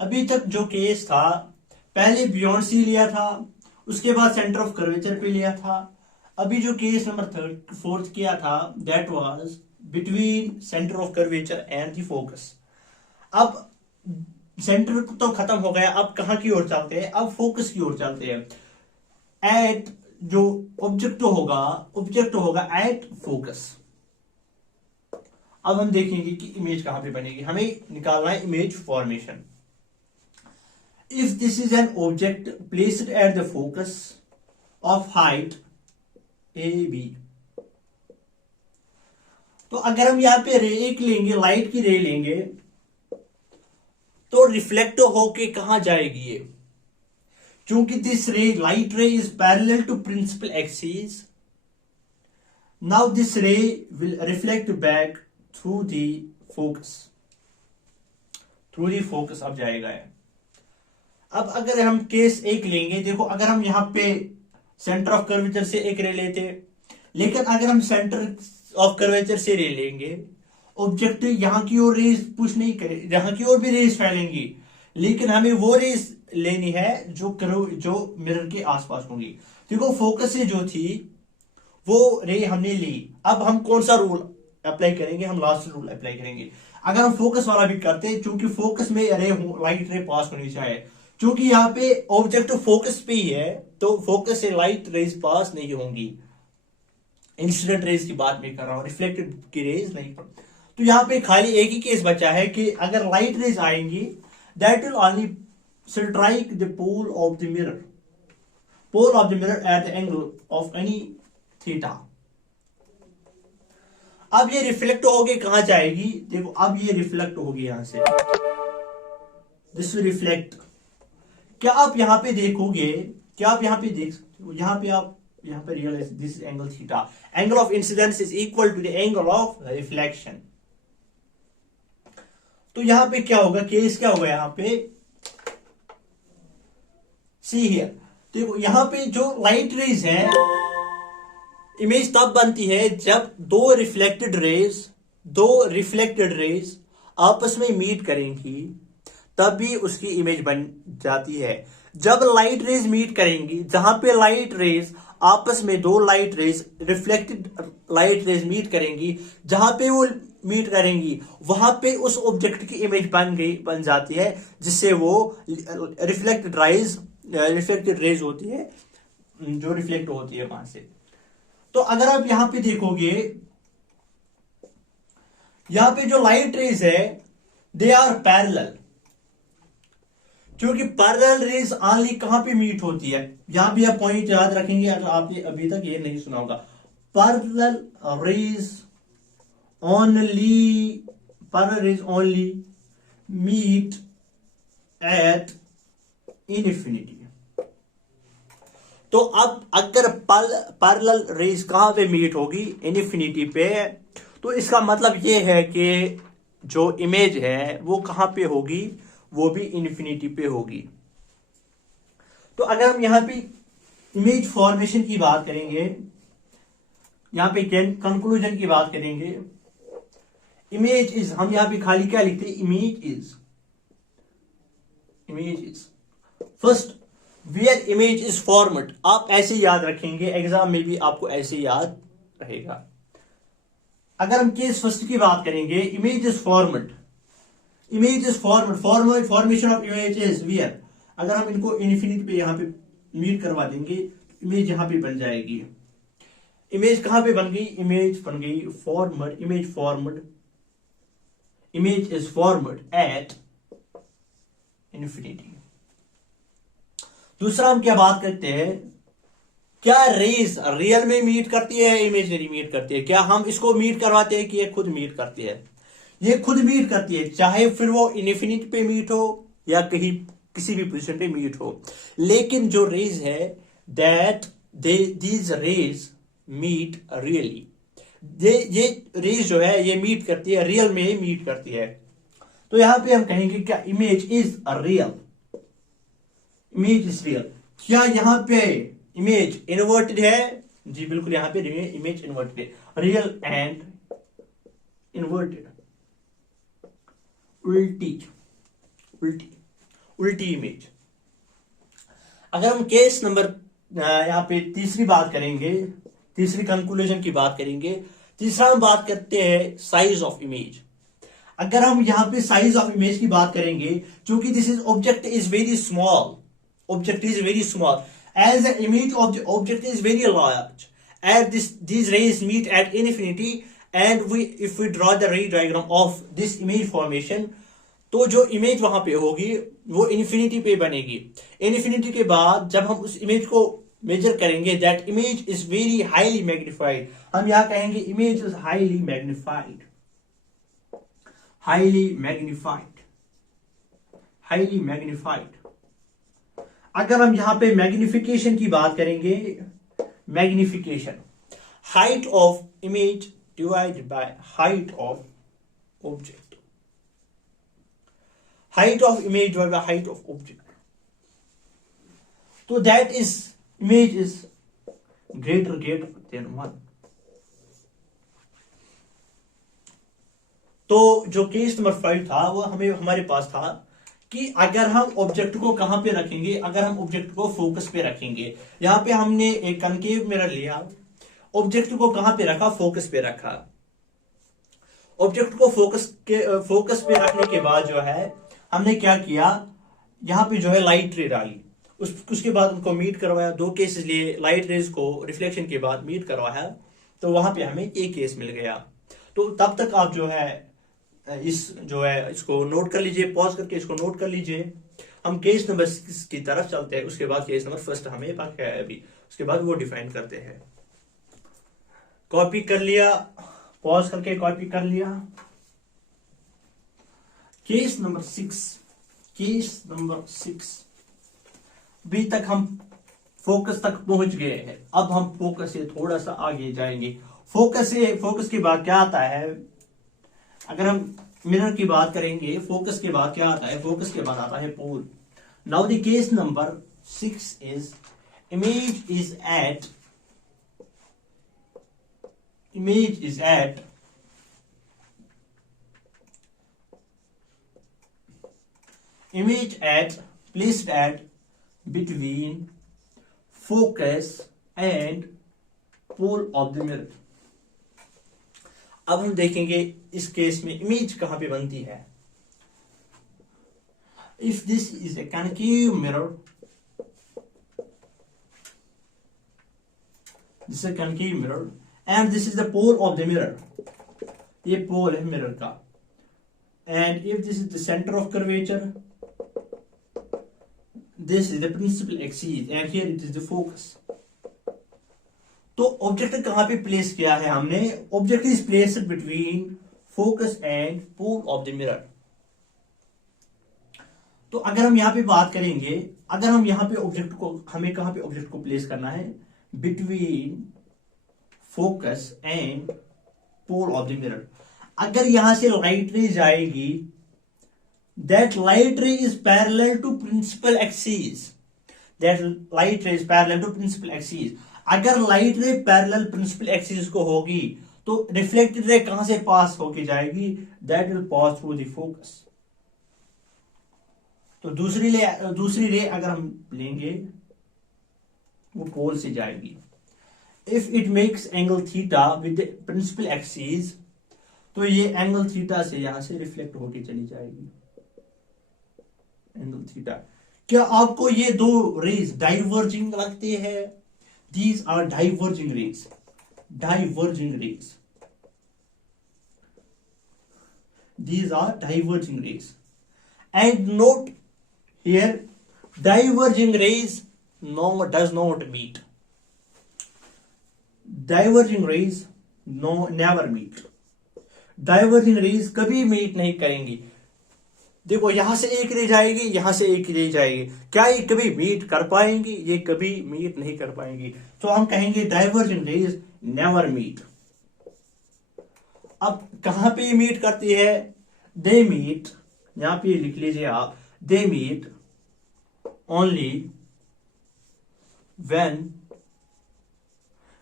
अभी तक जो केस था, पहले बियॉन्ड सी लिया था, उसके बाद सेंटर ऑफ कर्वेचर पे लिया था। अभी जो केस नंबर 4 किया था, that was between centre of curvature and the focus. अब सेंटर तो खत्म हो गया, अब कहां की ओर चलते हैं, अब फोकस की ओर चलते हैं। एट जो ऑब्जेक्ट होगा एट फोकस। अब हम देखेंगे कि इमेज कहां पे बनेगी, हमें निकालना है image formation. If this is an object placed at the focus of height AB, तो अगर हम यहां पे रे एक लेंगे, लाइट की रे लेंगे, तो रिफ्लेक्ट होके कहां जाएगी ये, क्योंकि this ray, light ray is parallel to principal axis. Now this ray will reflect back through the focus अब जाएगा। अब अगर हम केस एक लेंगे, देखो अगर हम यहां पे सेंटर ऑफ कर्वेचर से एक रे लेते, लेकिन अगर हम सेंटर ऑफ कर्वेचर से रे लेंगे, ऑब्जेक्ट यहां की ओर रेज पुश नहीं करे, यहां की ओर भी रेज फैलेंगी, लेकिन हमें वो रेज लेनी है जो मिरर के आसपास होंगी। देखो फोकस से जो थी वो रे हमने ली, अब हम कौन सा रूल अप्लाई करेंगे, हम लास्ट रूल अप्लाई करेंगे। अगर हम फोकस वाला भी करते हैं, चूंकि फोकस में लाइट रे पास होनी चाहिए, चूंकि यहाँ पे ऑब्जेक्ट फोकस पे ही है, तो फोकस से लाइट रेज पास नहीं होंगी। इंसिडेंट रेज की बात नहीं कर रहा हूं, रिफ्लेक्टेड की रेज नहीं। तो यहाँ पे खाली एक ही केस बचा है कि अगर लाइट रेज आएंगी, that will only strike the pole of the mirror at the angle of any theta. अब ये रिफ्लेक्ट होके कहां जाएगी, देखो अब ये रिफ्लेक्ट होगी यहां से, दिस विल रिफ्लेक्ट। क्या आप यहां पे देखोगे, क्या आप यहां पे देख सकते हो, यहां पे आप यहां पे realise this angle theta, angle of incidence is equal to the angle of reflection. तो यहां पे क्या होगा, केस क्या होगा यहां पे, सी हियर, देखो यहां पे जो लाइट रेज है, इमेज तब बनती है जब दो रिफ्लेक्टेड रेज आपस में मीट करेंगी, तब भी उसकी इमेज बन जाती है। जब लाइट रेज मीट करेंगी, जहां पे लाइट रेज आपस में दो light rays, reflected light rays meet करेंगी, जहां पे वो मीट करेंगी वहां पे उस ऑब्जेक्ट की इमेज बन जाती है, जिससे वो रिफ्लेक्टेड रेज होती है जो रिफ्लेक्ट होती है वहां से। तो अगर आप यहां पे देखोगे, यहां पे जो लाइट रेज है दे आर पैरेलल, क्योंकि पैरेलल रेज ओनली कहां पे मीट होती है, यहां भी आप पॉइंट याद रखेंगे अगर आपने अभी तक ये नहीं सुना होगा। Parallel rays only meet at infinity. तो अब अगर पैरेलल रेज कहां पे मीट होगी, इनफिनिटी पे, तो इसका मतलब ये है कि जो इमेज है वो कहां पे होगी, वो भी इन्फिनिटी पे होगी। तो अगर हम यहां पे इमेज फॉर्मेशन की बात करेंगे, यहां पे कंक्लूजन की बात करेंगे, इमेज इज, हम यहां पे खाली क्या लिखते हैं, image is first where image is formed. आप ऐसे याद रखेंगे, एग्जाम में भी आपको ऐसे याद रहेगा। अगर हम केस फर्स्ट की बात करेंगे, image is formed, formation of image is where. अगर हम इनको इन्फिनिटी पे यहां पे मीट करवा देंगे, तो इमेज यहां पे बन जाएगी। इमेज कहां पे बन गई, इमेज बन गई formed, image is formed at infinity. दूसरा हम क्या बात करते हैं, क्या रेज रियल में मीट करती है, इमेजिनरी मीट करती है, क्या हम इसको मीट करवाते हैं कि ये खुद मीट करती है, ये खुद मीट करती है, चाहे फिर वो इनफिनिटी पे मीट हो या कहीं किसी भी पोजीशन पे मीट हो। लेकिन जो रेज है that these rays meet really, ये रेज जो है ये मीट करती है, रियल में मीट करती है। तो यहां पे हम कहेंगे क्या image is real, image is real. क्या यहां पे इमेज इन्वर्टेड है, जी बिल्कुल, यहां पे इमेज इन्वर्टेड है, रियल एंड इन्वर्टेड, उल्टी इमेज। अगर हम केस नंबर यहां पे तीसरी बात करेंगे, तीसरी कंक्लूजन की बात करेंगे, तीसरा हम बात करते हैं साइज ऑफ इमेज। अगर हम यहां पे साइज ऑफ इमेज की बात करेंगे, क्योंकि this is object is very small, as the image of the object is very large, as these rays meet at infinity, and if we draw the ray diagram of this image formation, तो जो image वहां पे होगी वो infinity पे बनेगी। Infinity के बाद जब हम उस इमेज को मेजर करेंगे, that image is very highly magnified. हम यहां कहेंगे इमेज इज हाईली मैग्निफाइड, अगर हम यहां पे मैग्निफिकेशन की बात करेंगे, magnification height of image divided by height of object, height of image divided by height of object. तो that is image is greater than 1। तो जो केस नंबर 5 था वो हमारे पास था कि अगर हम ऑब्जेक्ट को कहां पे रखेंगे, अगर हम ऑब्जेक्ट को फोकस पे रखेंगे। यहां पे हमने एक कनकेव मिरर लिया, ऑब्जेक्ट को कहां पे रखा, फोकस पे रखा। ऑब्जेक्ट को फोकस पे रखने के बाद जो है हमने क्या किया, यहाँ पे जो है लाइट रे डाली, उसके बाद उनको मीट करवाया, दो केसेस लिए, लाइट रेज को रिफ्लेक्शन के बाद मीट करवाया, तो वहां पे हमें एक केस मिल गया। तो तब तक आप जो है इसको नोट कर लीजिए, पॉज करके इसको नोट कर लीजिए। हम केस नंबर 6 की तरफ चलते हैं, उसके बाद केस नंबर फर्स्ट हमें बाकी है अभी, उसके बाद वो डिफाइन करते हैं। कॉपी कर लिया, पॉज करके कॉपी कर लिया। केस नंबर 6 अभी तक हम फोकस तक पहुंच गए हैं। अब हम फोकस से थोड़ा सा आगे जाएंगे। फोकस के बाद क्या आता है, अगर हम मिरर की बात करेंगे, फोकस के बाद क्या आता है, फोकस के बाद आता है pole. Now the case number 6 is image is at placed at between focus and pole of the mirror। अब हम देखेंगे इस केस में इमेज कहां पे बनती है। If this is A concave mirror, this is a concave mirror and this is the pole of the mirror, ये पोल है मिरर का। and if this is the center of curvature, this is the principal axis and here it is the focus। तो object कहां पे place किया है हमने, object is placed between focus and pole of the mirror. तो अगर हम यहां पे बात करेंगे, अगर हम यहां पे ऑब्जेक्ट को, हमें कहां पे ऑब्जेक्ट को प्लेस करना है, between focus and pole of the mirror. अगर यहां से लाइट रे जाएगी, that light ray is parallel to principal axis, अगर light ray parallel principal axis को होगी तो रिफ्लेक्टेड रे कहां से पास होके जाएगी, that will pass through the focus. तो दूसरी रे अगर हम लेंगे वो पोल से जाएगी। If it makes angle theta with principal axis, तो ये एंगल थीटा से यहां से रिफ्लेक्ट होके चली जाएगी, एंगल थीटा। क्या आपको ये दो रेज डाइवर्जिंग लगती है? These are diverging rays, these are diverging rays, and note here diverging rays does not meet, never meet, diverging rays कभी मीट नहीं करेंगी। देखो यहां से एक रे जाएगी, यहां से एक रे जाएगी, क्या ये कभी मीट कर पाएंगी? ये कभी मीट नहीं कर पाएंगी। तो हम कहेंगे डाइवर्जिंग रेज नेवर मीट। अब कहां पे मीट करती है? दे मीट, यहां पे लिख लीजिए आप, they meet only when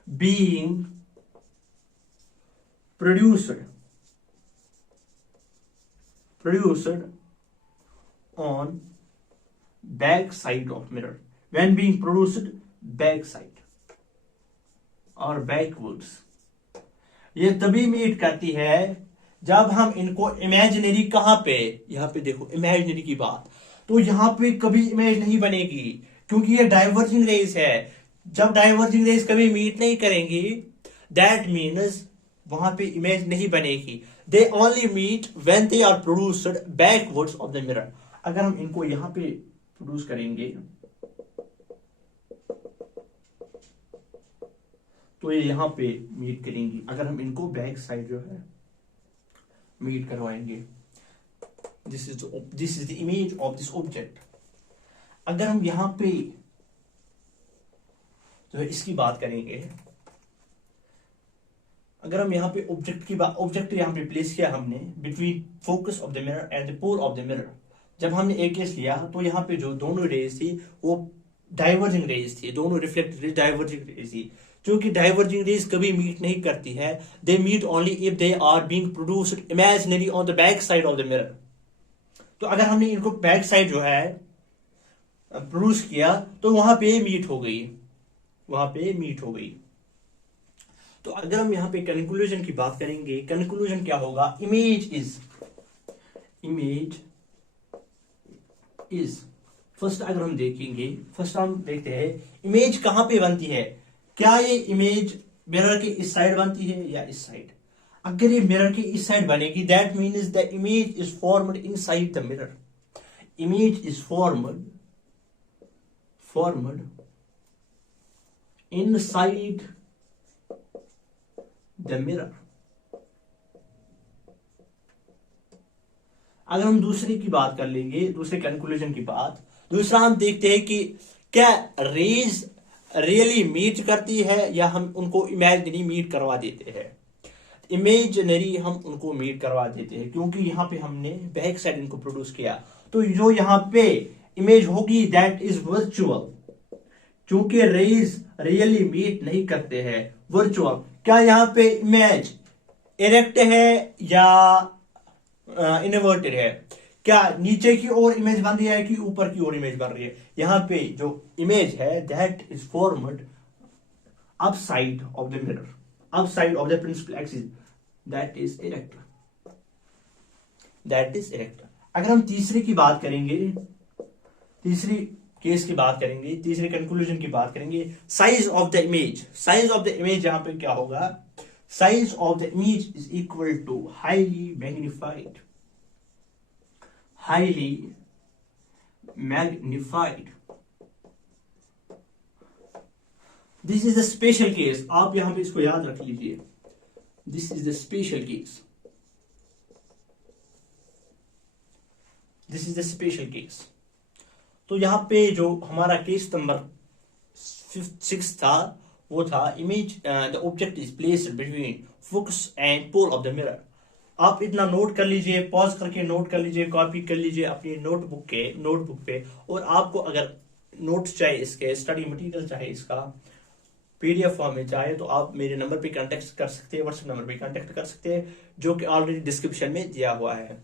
being produced on back side of mirror, when being produced back side or backwards। ये तभी मीट करती है जब हम इनको इमेजिनरी, कहां पे, यहां पे देखो इमेजिनरी की बात, तो यहां पे कभी इमेज नहीं बनेगी क्योंकि ये डाइवर्जिंग रेज है। जब डाइवर्जिंग रेज कभी मीट नहीं करेंगी, दैट मीन्स वहां पे इमेज नहीं बनेगी। They only meet when they are produced backwards of the mirror. अगर हम इनको यहां पे प्रोड्यूस करेंगे तो ये यहां पे मीट करेंगी, अगर हम इनको बैक साइड जो है मीट करवाएंगे। This is the image of this object. अगर हम यहां पे जो है इसकी बात करेंगे, अगर हम यहाँ पे ऑब्जेक्ट यहाँ पे प्लेस किया हमने between focus of the mirror and the pole of the mirror. जब हमने एक केस लिया तो यहाँ पे जो दोनों रेज थी वो डाइवर्जिंग रेज थी, दोनों रिफ्लेक्टेड रेज डाइवर्जिंग रेज थी। क्योंकि डाइवर्जिंग रेज कभी मीट नहीं करती है, they meet only if they are being produced imaginary on the back side of the mirror. तो अगर हमने इनको बैक साइड जो है प्रोड्यूस किया तो वहां पे मीट हो गई, तो अगर हम यहाँ पे कंक्लूजन की बात करेंगे, कंक्लूजन क्या होगा, इमेज इज फर्स्ट अगर हम देखेंगे, फर्स्ट हम देखते हैं इमेज कहां पे बनती है। क्या ये इमेज मिरर के इस साइड बनती है या इस साइड। अगर ये मिरर के इस साइड बनेगी, that means the image is formed inside the mirror. Image is formed inside the mirror. अगर हम दूसरे की बात कर लेंगे, दूसरे कंक्लूजन की बात, दूसरा हम देखते हैं कि क्या रेज रियली मीट करती है या हम उनको इमेजिनरी मीट करवा देते हैं। इमेजिनरी हम उनको मीट करवा देते हैं क्योंकि यहाँ पे हमने बैक साइड इनको प्रोड्यूस किया। तो जो यहाँ पे इमेज होगी दैट इज वर्चुअल, क्योंकि रेज रियली मीट नहीं करते हैं, वर्चुअल। क्या यहाँ पे इमेज इरेक्ट है या इनवर्टेड है। क्या नीचे की ओर इमेज बन रही है कि ऊपर की ओर इमेज बन रही है। यहां पे जो इमेज है that is formed upside of the mirror, upside of the principal axis, that is erect, अगर हम तीसरे की बात करेंगे, तीसरी केस की बात करेंगे, तीसरे कंक्लूजन की बात करेंगे, size of the image. Size of the image यहां पे क्या होगा, size of the image is equal to highly magnified, this is the special case. आप यहां पे इसको याद रख लीजिए, this is the special case, this is the special case. तो यहां पे जो हमारा केस नंबर 6 था वो था image the object is placed between focus and pole of the mirror. आप इतना नोट कर लीजिए, पॉज करके नोट कर लीजिए, कॉपी कर लीजिए अपनी नोटबुक पे। और आपको अगर नोट्स चाहिए, इसके स्टडी मटेरियल चाहिए, इसका पीडीएफ फॉर्म में चाहिए, तो आप मेरे नंबर पे कांटेक्ट कर सकते हैं, व्हाट्सएप नंबर पे कांटेक्ट कर सकते हैं जो कि ऑलरेडी डिस्क्रिप्शन में दिया हुआ है।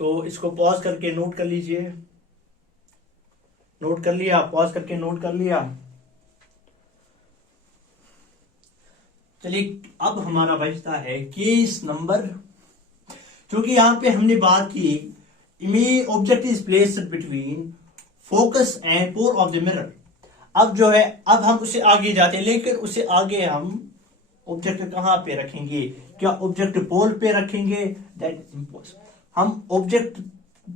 तो इसको पॉज करके नोट कर लीजिए, नोट कर लिया, पॉज करके नोट कर लिया। चलिए अब हमारा बचता है केस नंबर, क्योंकि यहां पे हमने बात की image object is placed between focus and pole of the mirror. अब जो है, अब हम उससे आगे जाते हैं, लेकिन उससे आगे हम ऑब्जेक्ट कहां पे रखेंगे, क्या ऑब्जेक्ट पोल पे रखेंगे, दैट इज इम्पॉसिबल। हम ऑब्जेक्ट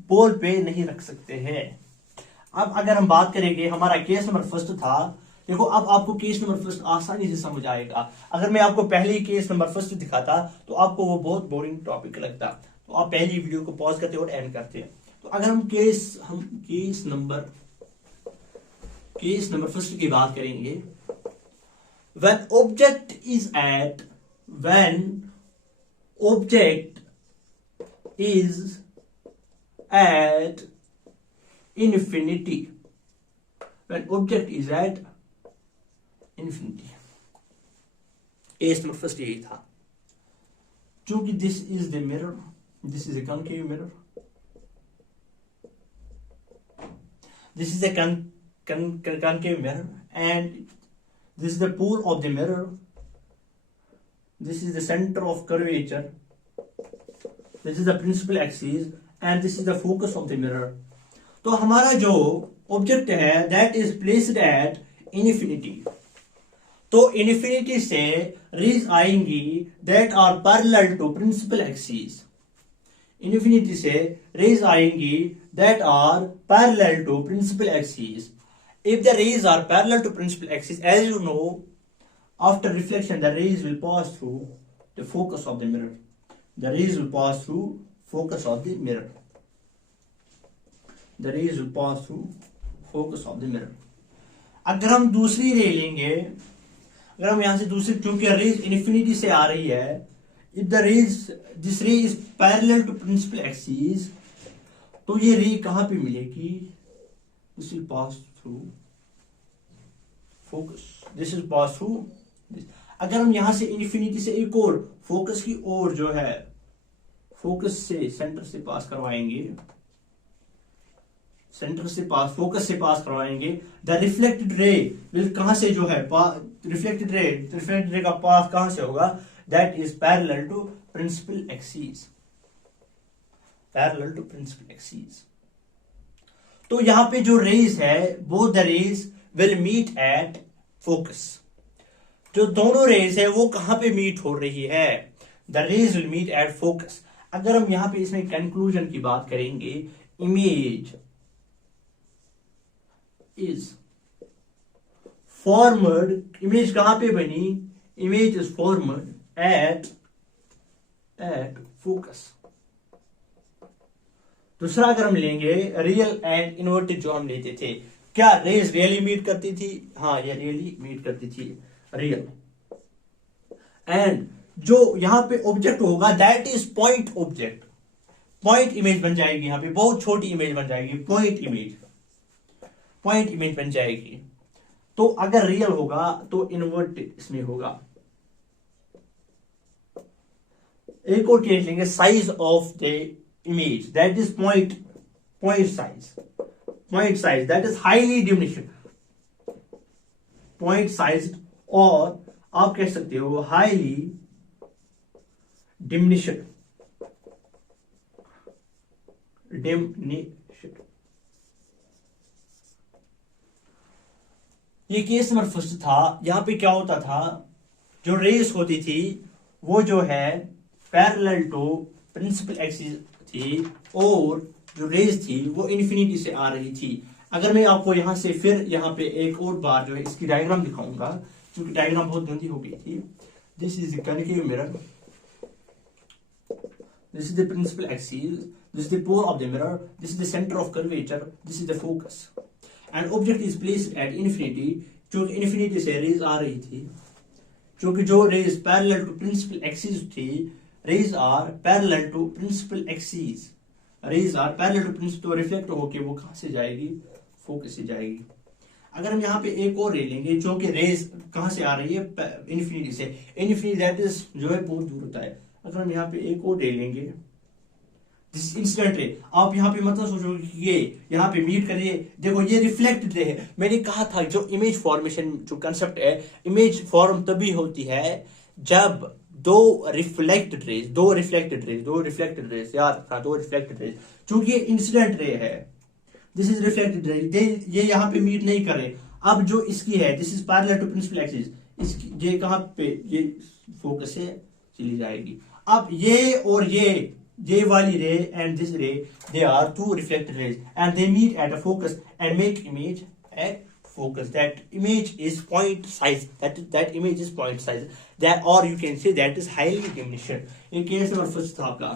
पोल पे नहीं रख सकते हैं। अब अगर हम बात करेंगे, हमारा केस नंबर फर्स्ट था, देखो अब आपको केस नंबर फर्स्ट आसानी से समझ आएगा। अगर मैं आपको पहले ही केस नंबर फर्स्ट दिखाता तो आपको वो बहुत बोरिंग टॉपिक लगता, तो आप पहली वीडियो को पॉज करते और एंड करते। तो अगर हम केस नंबर फर्स्ट की बात करेंगे, when object is at infinity, when object is at infinity, case number first यही था। चूंकि this is the mirror, this is a concave mirror, this is a concave mirror, and this is the pole of the mirror, this is the center of curvature, this is the principal axis, and this is the focus of the mirror। तो हमारा जो object है that is placed at infinity, तो infinity से raise आएंगी that are parallel to principal axis, infinity से raise आएंगी that are parallel to principal axis। If the rays are parallel to principal axis, as you know, after reflection the rays will pass through the focus of the mirror, the rays will pass through focus of the mirror, the rays will pass through focus of the mirror। अगर हम दूसरी रे लेंगे, अगर हम यहां से दूसरी, क्योंकि रेज इन्फिनिटी से आ रही है, if the rays, this ray is parallel to principal axis, तो ये रे कहां पे मिलेगी, this will pass through focus, this will pass through this। अगर हम यहां से इन्फिनिटी से एक और फोकस की ओर जो है, फोकस से सेंटर से पास करवाएंगे, सेंटर से पास, फोकस से पास करवाएंगे, द रिफ्लेक्टेड रे विल कहां से जो है, रिफ्लेक्टेड रे का पास कहां से होगा, that is parallel to principal axis, parallel to principal axis. तो यहां पे जो रेज है, both the rays will meet at focus. जो दोनों रेज है वो कहां पे मीट हो रही है, the rays will meet at focus. अगर हम यहां पे इसमें कंक्लूजन की बात करेंगे, इमेज इज फॉर्मड, इमेज कहां पे बनी, image is formed at focus. दूसरा अगर हम लेंगे रियल एंड इन्वर्टेड, जो हम लेते थे, क्या रेज रियली मीट करती थी, हाँ ये रियली मीट करती थी, रियल। एंड जो यहां पे ऑब्जेक्ट होगा that is point object, point image बन जाएगी, यहां पे बहुत छोटी इमेज बन जाएगी, पॉइंट इमेज बन जाएगी। तो अगर रियल होगा तो इन्वर्टेड इसमें होगा। एक और केस लेंगे, size of the image that is point size that is highly diminished, point size, और आप कह सकते हो हाईली डिमिनिश्ड, ये केस नंबर फर्स्ट था। यहां पे क्या होता था, जो रेस होती थी वो जो है पैरेलल टू प्रिंसिपल एक्सिस थी, और जो रेस थी वो इन्फिनिटी से आ रही थी। अगर मैं आपको यहां से फिर यहां पे एक और बार जो है इसकी डायग्राम दिखाऊंगा, क्योंकि डायग्राम बहुत गंदी हो गई थी। This is the concave mirror, this is the principal axis, this is the pole of the mirror, this is the center of curvature, this is the focus, and object is placed at infinity। क्योंकि infinity से rays आ रही थी, क्योंकि जो rays parallel to principal axis थी, rays are parallel to principal axis, rays are parallel to principal, तो reflect होके वो कहां से जाएगी, फोकस से जाएगी। अगर हम यहाँ पे एक और रे लेंगे, जो कि रेज कहां से आ रही है, इन्फिनिटी से, इन्फिनिटी दैट इज जो है बहुत दूर होता है। अगर हम यहाँ पे एक और रे लेंगे, दिस इंसिडेंट रे, आप यहाँ पे मतलब सोचो कि ये यहाँ पे मीट करिए, देखो ये रिफ्लेक्टेड रे है। मैंने कहा था जो इमेज फॉर्मेशन जो कंसेप्ट है, इमेज फॉर्म तभी होती है जब दो रिफ्लेक्टेड रेज, याद रखना, दो रिफ्लेक्टेड रेज, क्योंकि ये इंसिडेंट रे है, दिस इज रिफ्लेक्टेड रे, ये यहाँ पे मीट नहीं कर रहे। अब जो इसकी है, this is parallel to principal axis, इसकी ये कहां पे, ये फोकस से चली जाएगी। अब ये और ये वाली रे and this ray, they are two reflected rays and they meet at a focus and make image at focus. That image is point size, that image is point size, that, or you can say that is highly diminished। ये case number first था आपका।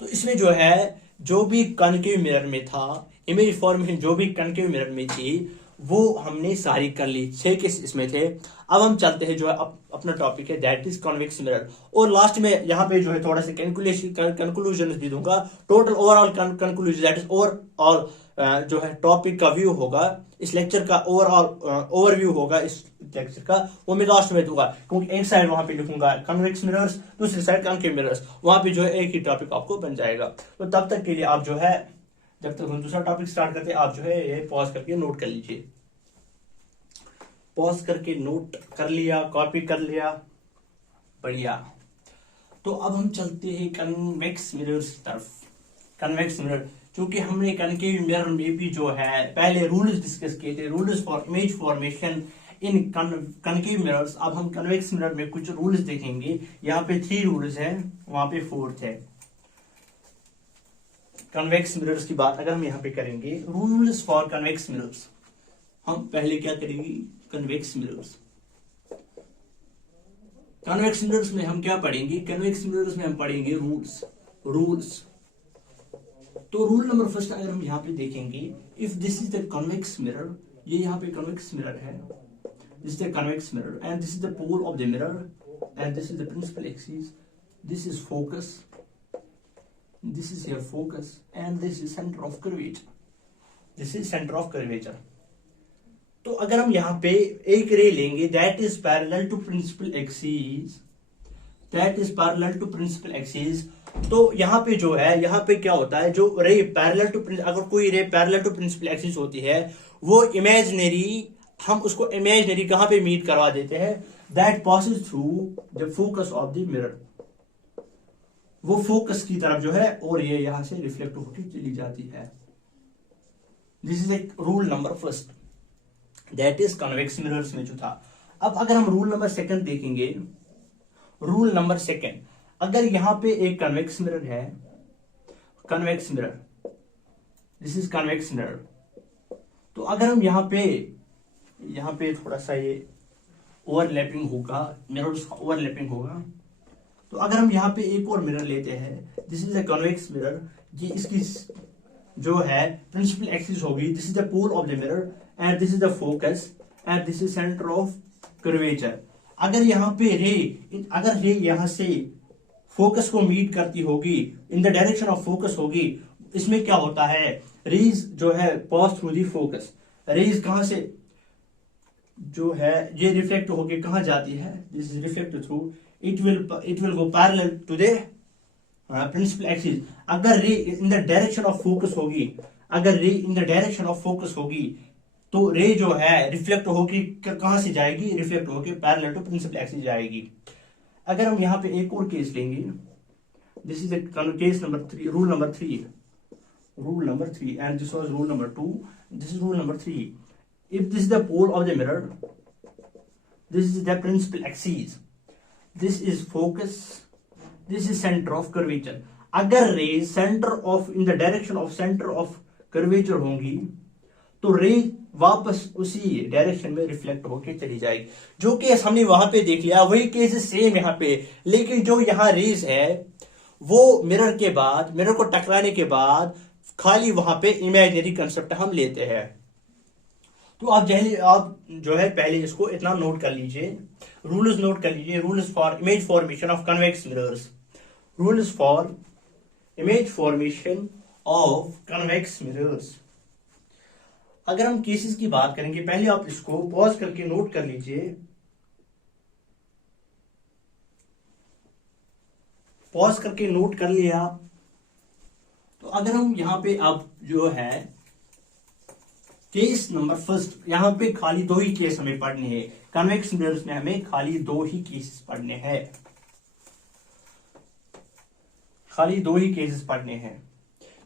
तो इसमें जो है, जो भी concave mirror में था, इमेज फॉर्मेशन जो भी कनकेव मिरर में थी, वो हमने सारी कर ली, 6 केस इसमें थे। अब हम चलते हैं जो है अपना टॉपिक है, दैट इज कॉन्वेक्स मिरर। और लास्ट में यहाँ पे जो है थोड़ा सा कंक्लूजन भी दूंगा, total overall conclusion, that is overall जो है टॉपिक का व्यू होगा, इस लेक्चर का ओवरऑल ओवरव्यू होगा इस लेक्चर का, वो मैं लास्ट में दूंगा। क्योंकि एक साइड वहां पे लिखूंगा कन्वेक्स मिरर्स, दूसरी साइड कॉन्केव मिरर्स, वहां पे जो है एक ही टॉपिक आपको बन जाएगा। तो तब तक के लिए आप जो है, जब तक हम दूसरा टॉपिक स्टार्ट करते हैं, आप जो है ये पॉज करके नोट कर लीजिए। पॉज करके नोट कर लिया, कॉपी कर लिया, बढ़िया। तो अब हम चलते हैं कन्वेक्स मिरर्स तरफ। कन्वेक्स मिरर, क्योंकि हमने कनकेव मिरर में भी जो है पहले रूल्स डिस्कस किए थे, rules for image formation in concave mirrors. अब हम कन्वेक्स मिरर में कुछ रूल्स देखेंगे। यहाँ पे 3 रूल्स हैं, वहां पे 4th है। कन्वेक्स मिरर्स की बात अगर हम यहाँ पे करेंगे, रूल्स फॉर कन्वेक्स मिरर्स, हम पहले क्या करेंगे, कन्वेक्स मिरर्स। कन्वेक्स मिरर्स में हम क्या पढ़ेंगे, कन्वेक्स मिरर्स में हम पढ़ेंगे रूल्स। तो रूल नंबर फर्स्ट अगर हम यहाँ पे देखेंगे, if this is the convex mirror, ये यहाँ पे कन्वेक्स मिरर है, this is the convex mirror and this is the pole of the mirror and this is the principal axis, this is focus, this is your focus and this is center of curvature, this is center of curvature। तो अगर हम यहाँ पे एक रे लेंगे, that is parallel to principal axis, that is parallel to principal axis. तो यहाँ पे जो है, यहाँ पे क्या होता है, जो रे पैरेलल टू, अगर कोई ray parallel to principal axis होती है वो इमेजिनरी, हम उसको इमेजिनरी कहाँ पे मीट करवा देते हैं, that passes through the focus of the mirror, वो फोकस की तरफ जो है और ये यहां से रिफ्लेक्ट होकर चली जाती है। दिस इज एक rule number first, that is convex mirrors में जो था। अब अगर हम रूल नंबर सेकंड देखेंगे, रूल नंबर सेकंड, अगर यहां पे एक कन्वेक्स मिरर है, convex mirror, this is convex mirror, तो अगर हम यहां पे थोड़ा सा ये ओवरलैपिंग होगा, मिरर्स का ओवरलैपिंग होगा, तो अगर हम यहाँ पे एक और मिरर लेते हैं, this is a convex mirror, ये इसकी जो है प्रिंसिपल एक्सिस होगी, this is the pole of the mirror and this is the focus and this is centre of curvature. अगर यहाँ पे अगर रे यहाँ से फोकस को मीट करती होगी, in the direction of focus होगी, इसमें क्या होता है, रेज जो है pass through the focus, rays कहां से जो है ये रिफ्लेक्ट होके कहां जाती है, this is reflect through, it will go parallel to the principal axis। अगर ray in the direction of focus होगी, अगर ray in the direction of focus होगी, तो रे जो है रिफ्लेक्ट होगी कहां से जाएगी, रिफ्लेक्ट होके पैरेलल टू प्रिंसिपल एक्सिस जाएगी। अगर हम यहाँ पे एक और केस लेंगे, this is case number 3, rule number 3, rule number 3 and this was rule number 2, this is rule number 3। If this is the pole of the mirror, this is the principal axis, this is focus, this is center of curvature। अगर रे centre of, in the direction of centre of curvature होंगी, तो रे वापस उसी direction में reflect होके चली जाएगी। जो केस हमने वहां पे देख लिया वही केस सेम यहाँ पे, लेकिन जो यहाँ रेज है वो मिरर के बाद, मिरर को टकराने के बाद खाली वहां पे इमेजिनरी कंसेप्ट हम लेते हैं। तो आप जो है पहले इसको इतना नोट कर लीजिए, रूल्स नोट कर लीजिए, rules for image formation of convex mirrors, rules for image formation of convex mirrors. अगर हम केसेस की बात करेंगे, पहले आप इसको पॉज करके नोट कर लीजिए, पॉज करके नोट कर लिया। तो अगर हम यहां पे अब जो है केस नंबर फर्स्ट, यहां पे खाली 2 ही केस हमें पढ़ने हैं, कन्वेक्स मिरर्स में हमें खाली 2 ही केसेस पढ़ने हैं, खाली 2 ही केसेस पढ़ने हैं।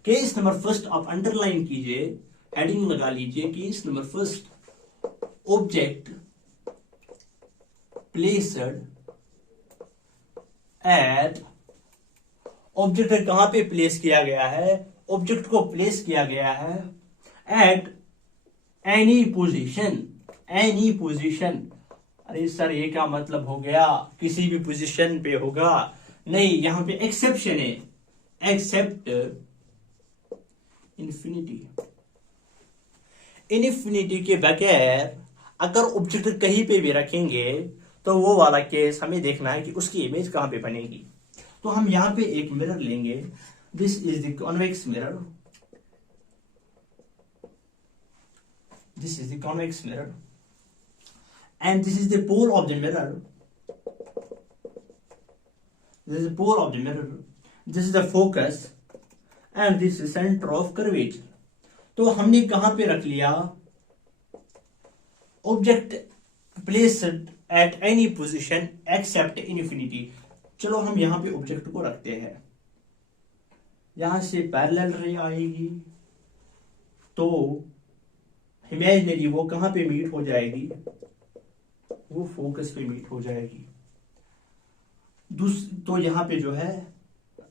केस नंबर फर्स्ट आप अंडरलाइन कीजिए, हेडिंग लगा लीजिए, case number first, object placed eight, object कहां पे प्लेस किया गया है, ऑब्जेक्ट को प्लेस किया गया है eight any position, any position. अरे सर ये क्या मतलब हो गया, किसी भी पोजीशन पे होगा, नहीं, यहां पे एक्सेप्शन है, एक्सेप्ट इन्फिनिटी, इन्फिनिटी के बगैर अगर ऑब्जेक्ट कहीं पे भी रखेंगे तो वो वाला केस हमें देखना है कि उसकी इमेज कहां पे बनेगी। तो हम यहां पे एक मिरर लेंगे, this is the convex mirror, this is the convex mirror and this is the pole of the mirror, this is the pole of the mirror, this is the focus and this is center of curvature। तो हमने कहां पे रख लिया, object placed at any position except infinity. चलो हम यहां पे ऑब्जेक्ट को रखते हैं, यहां से पैरेलल रे आएगी तो इमेजिनरी वो कहां पे मीट हो जाएगी, वो फोकस पे मीट हो जाएगी। तो यहां पे जो है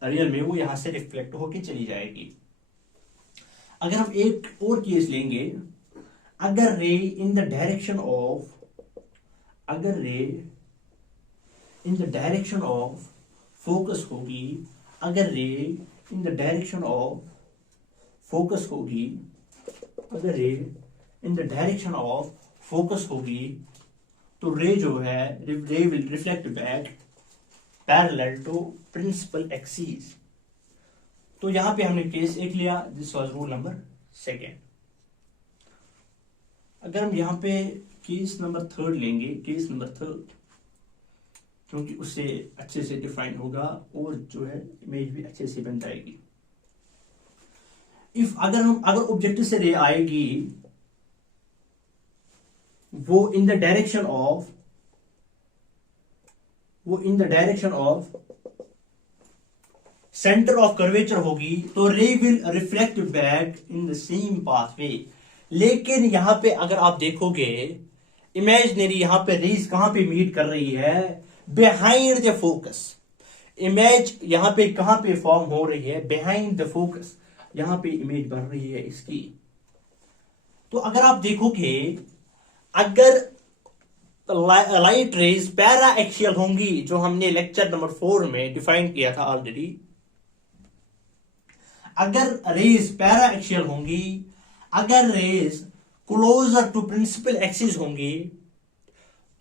रियल में वो यहां से रिफ्लेक्ट होके चली जाएगी। अगर हम एक और केस लेंगे, अगर ray in the direction of, अगर ray in the direction of focus होगी, अगर ray in the direction of focus होगी, अगर ray in the direction of focus होगी, तो रे जो है ray will reflect back parallel to principal axis. तो यहां पे हमने केस एक लिया, this was rule number second. अगर हम यहां पे केस नंबर थर्ड लेंगे, केस नंबर थर्ड, क्योंकि उससे अच्छे से डिफाइन होगा और जो है इमेज भी अच्छे से बन जाएगी। इफ अगर ऑब्जेक्टिव से रे आएगी वो इन the direction of centre of curvature होगी तो रे will reflect back in the same pathway. लेकिन यहां पे अगर आप देखोगे इमेजिनरी यहां पे रेज कहां पे मीट कर रही है, बिहाइंड द फोकस। इमेज यहां पे कहां पे फॉर्म हो रही है, बिहाइंड द फोकस, यहां पे इमेज बन रही है इसकी। तो अगर आप देखोगे अगर लाइट रेज पैरा एक्सियल होंगी, जो हमने लेक्चर नंबर 4 में डिफाइन किया था ऑलरेडी, अगर रेज पैरा एक्सियल होंगी, अगर rays closer to principal axis होंगी,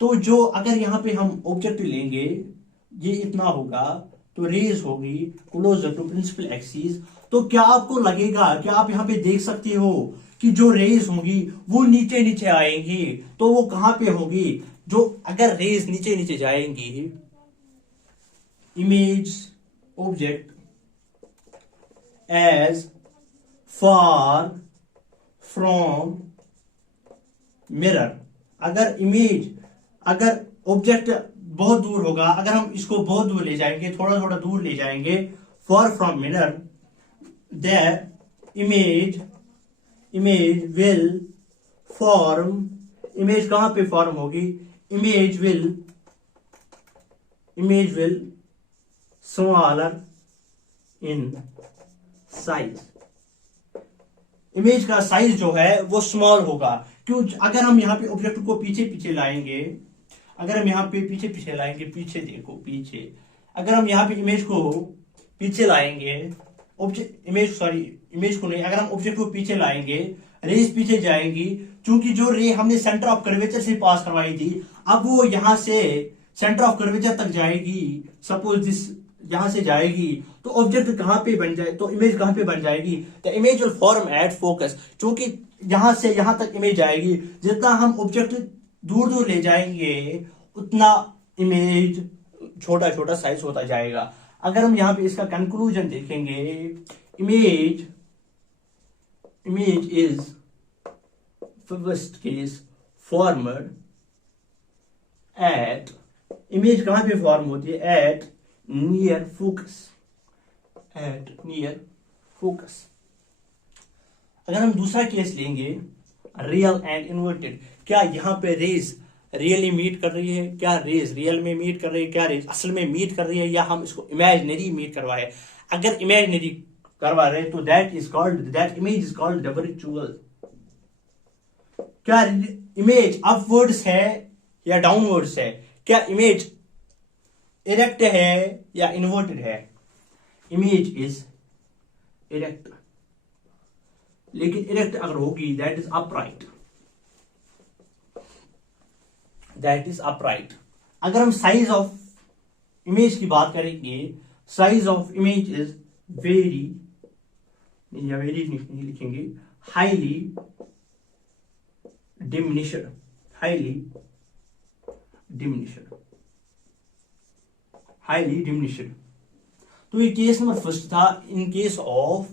तो जो अगर यहां पे हम ऑब्जेक्ट लेंगे ये इतना होगा, तो रेज होगी क्लोजर टू प्रिंसिपल एक्सिस, तो क्या आपको लगेगा, क्या आप यहां पे देख सकते हो कि जो रेज होंगी वो नीचे नीचे आएंगी, तो वो कहां पे होगी, जो अगर रेज नीचे नीचे जाएंगी, image object as far from mirror, अगर ऑब्जेक्ट बहुत दूर होगा, अगर हम इसको बहुत दूर ले जाएंगे, थोड़ा थोड़ा दूर ले जाएंगे, फार from mirror, the image will form, image कहां पे फॉर्म होगी, image will smaller in size, image का साइज जो है वो स्मॉल होगा। क्यों, अगर हम यहाँ पे ऑब्जेक्ट को पीछे पीछे लाएंगे, अगर हम यहाँ पे पीछे पीछे लाएंगे, पीछे देखो पीछे, अगर हम यहाँ पे इमेज को पीछे लाएंगे, इमेज को नहीं, अगर हम ऑब्जेक्ट को पीछे लाएंगे, रेज पीछे जाएंगी, क्योंकि जो रे हमने सेंटर ऑफ कर्वेचर से पास करवाई थी, अब वो यहां से सेंटर ऑफ कर्वेचर तक जाएगी, सपोज दिस यहां से जाएगी, तो ऑब्जेक्ट कहां पे बन जाए, तो इमेज कहां पे बन जाएगी, the image will form at focus, क्योंकि यहां से यहां तक इमेज आएगी, जितना हम ऑब्जेक्ट दूर दूर ले जाएंगे उतना इमेज छोटा छोटा साइज होता जाएगा। अगर हम यहां पे इसका कंक्लूजन देखेंगे, image is first case formed at, image कहां पे फॉर्म होती है, एट नियर फोकस। अगर हम दूसरा केस लेंगे, रियल एंड इन्वर्टेड, क्या यहां पे रेज रियली मीट कर रही है, क्या रेज रियल में मीट कर रही है, क्या रेज असल में मीट कर रही है, या हम इसको इमेजिनरी मीट करवाए। अगर इमेजिनरी करवा रहे तो that image is called virtual. क्या इमेज अपवर्ड्स है या डाउनवर्ड्स है, क्या इमेज इरेक्ट है या इन्वर्टेड है, इमेज इज इरेक्ट। लेकिन इरेक्ट अगर होगी दैट इज अपराइट। अगर हम साइज ऑफ इमेज की बात करेंगे, size of image is very नहीं लिखेंगे, हाईली डिमिनिश्ड। तो ये केस नंबर फर्स्ट था in case of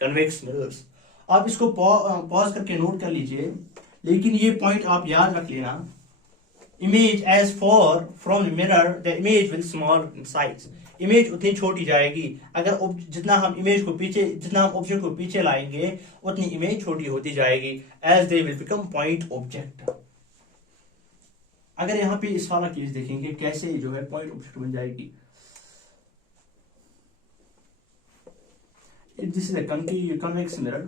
convex mirrors. आप इसको पॉज करके नोट कर लीजिए, लेकिन ये पॉइंट आप याद रख लेना, image as far from the mirror the image will small in size, image उतनी छोटी जाएगी, अगर जितना हम ऑब्जेक्ट को पीछे लाएंगे उतनी इमेज छोटी होती जाएगी, as they will become point object. अगर यहां पे इस वाला केस देखेंगे कैसे जो है पॉइंट ऑब्जेक्ट बन जाएगी, this is a convex mirror,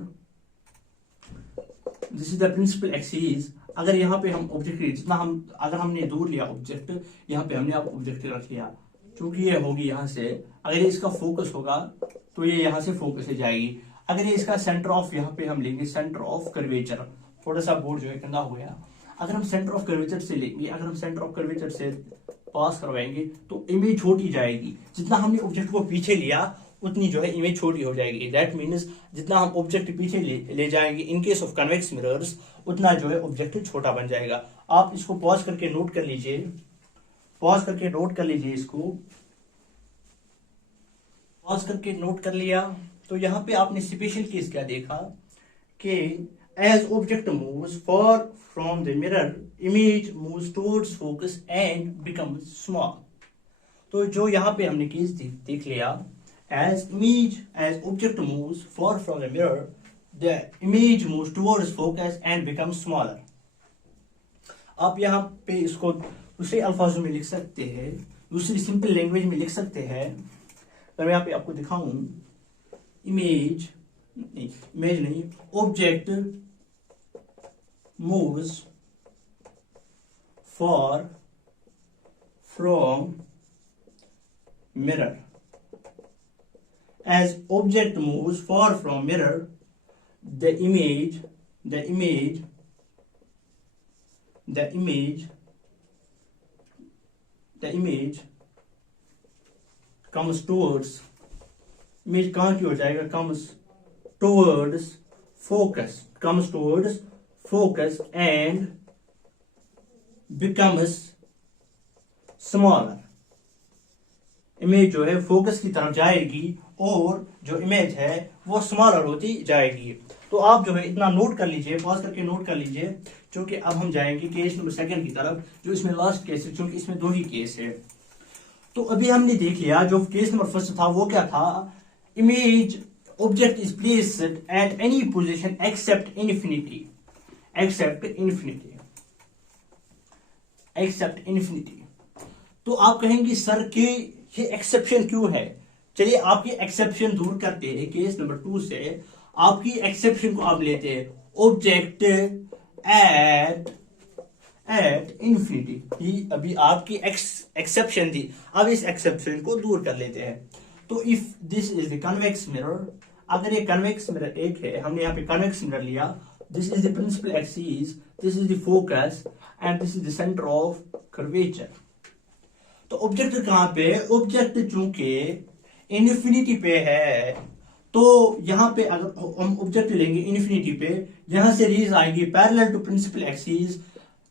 this is the principal axis. अगर यहाँ पे हम ऑब्जेक्ट जितना अगर हमने दूर लिया ऑब्जेक्ट, यहाँ पे हमने ऑब्जेक्ट रख लिया, क्योंकि ये होगी यहाँ से, अगर ये इसका फोकस होगा तो ये यहाँ से फोकस से जाएगी। अगर ये इसका सेंटर ऑफ यहाँ पे हम लेंगे, सेंटर ऑफ कर्वेचर, थोड़ा सा बोर्ड जो है गंदा हो गया, अगर हम सेंटर ऑफ कर्वेचर से लेंगे, अगर हम सेंटर ऑफ कर्वेचर से पास करवाएंगे तो इमेज छोटी जाएगी, जितना हमने ऑब्जेक्ट को पीछे लिया उतनी जो है इमेज छोटी हो जाएगी। दैट मीन्स जितना हम ऑब्जेक्ट पीछे ले जाएंगे in case of convex mirrors, उतना जो है ऑब्जेक्ट छोटा बन जाएगा। आप इसको पॉज करके नोट कर लीजिए, पॉज करके नोट कर लीजिए इसको। पॉज करके नोट कर लिया। तो यहाँ पे आपने स्पेशल केस क्या देखा कि as object moves far from the mirror image moves towards focus and becomes small. तो जो यहाँ पे हमने केस देख लिया, as object moves far from the mirror the image moves towards focus and becomes smaller. आप यहाँ पे इसको दूसरे अल्फाजों में लिख सकते हैं, दूसरी सिंपल लैंग्वेज में लिख सकते हैं। तो मैं यहाँ पे आपको दिखाऊं, इमेज नहीं, object moves far from mirror. As object moves far from mirror the image comes towards, image कहां की हो जाएगा, comes towards focus and becomes smaller। Image जो है फोकस की तरफ जाएगी और जो इमेज है वो स्मॉलर होती जाएगी। तो आप जो है इतना नोट कर लीजिए, पॉज करके नोट कर लीजिए, क्योंकि अब हम जाएंगे केस नंबर 2 की तरफ, जो इसमें लास्ट केस है, क्योंकि इसमें 2 ही केस है। तो अभी हमने देख लिया जो केस नंबर 1 था वो क्या था, image object is placed at any position except infinity. तो आप कहेंगे सर कि ये एक्सेप्शन क्यों है। चलिए आपकी एक्सेप्शन दूर करते हैं केस नंबर 2 से। आपकी एक्सेप्शन को आप लेते हैं ऑब्जेक्ट एट इन्फिनिटी। ये अभी आपकी एक्सेप्शन थी, अब इस एक्सेप्शन को दूर कर लेते हैं। तो if this is the convex mirror, अगर ये कन्वेक्स मिरर एक है, हमने यहाँ पे कन्वेक्स मिरर लिया, this is the principal axis, this is the focus and this is the centre of curvature. तो ऑब्जेक्ट कहां पे, ऑब्जेक्ट चूंकि इन्फिनिटी पे है, तो यहां पे अगर हम ऑब्जेक्ट लेंगे इन्फिनिटी पे, यहां से रेज आएगी parallel to principal axis,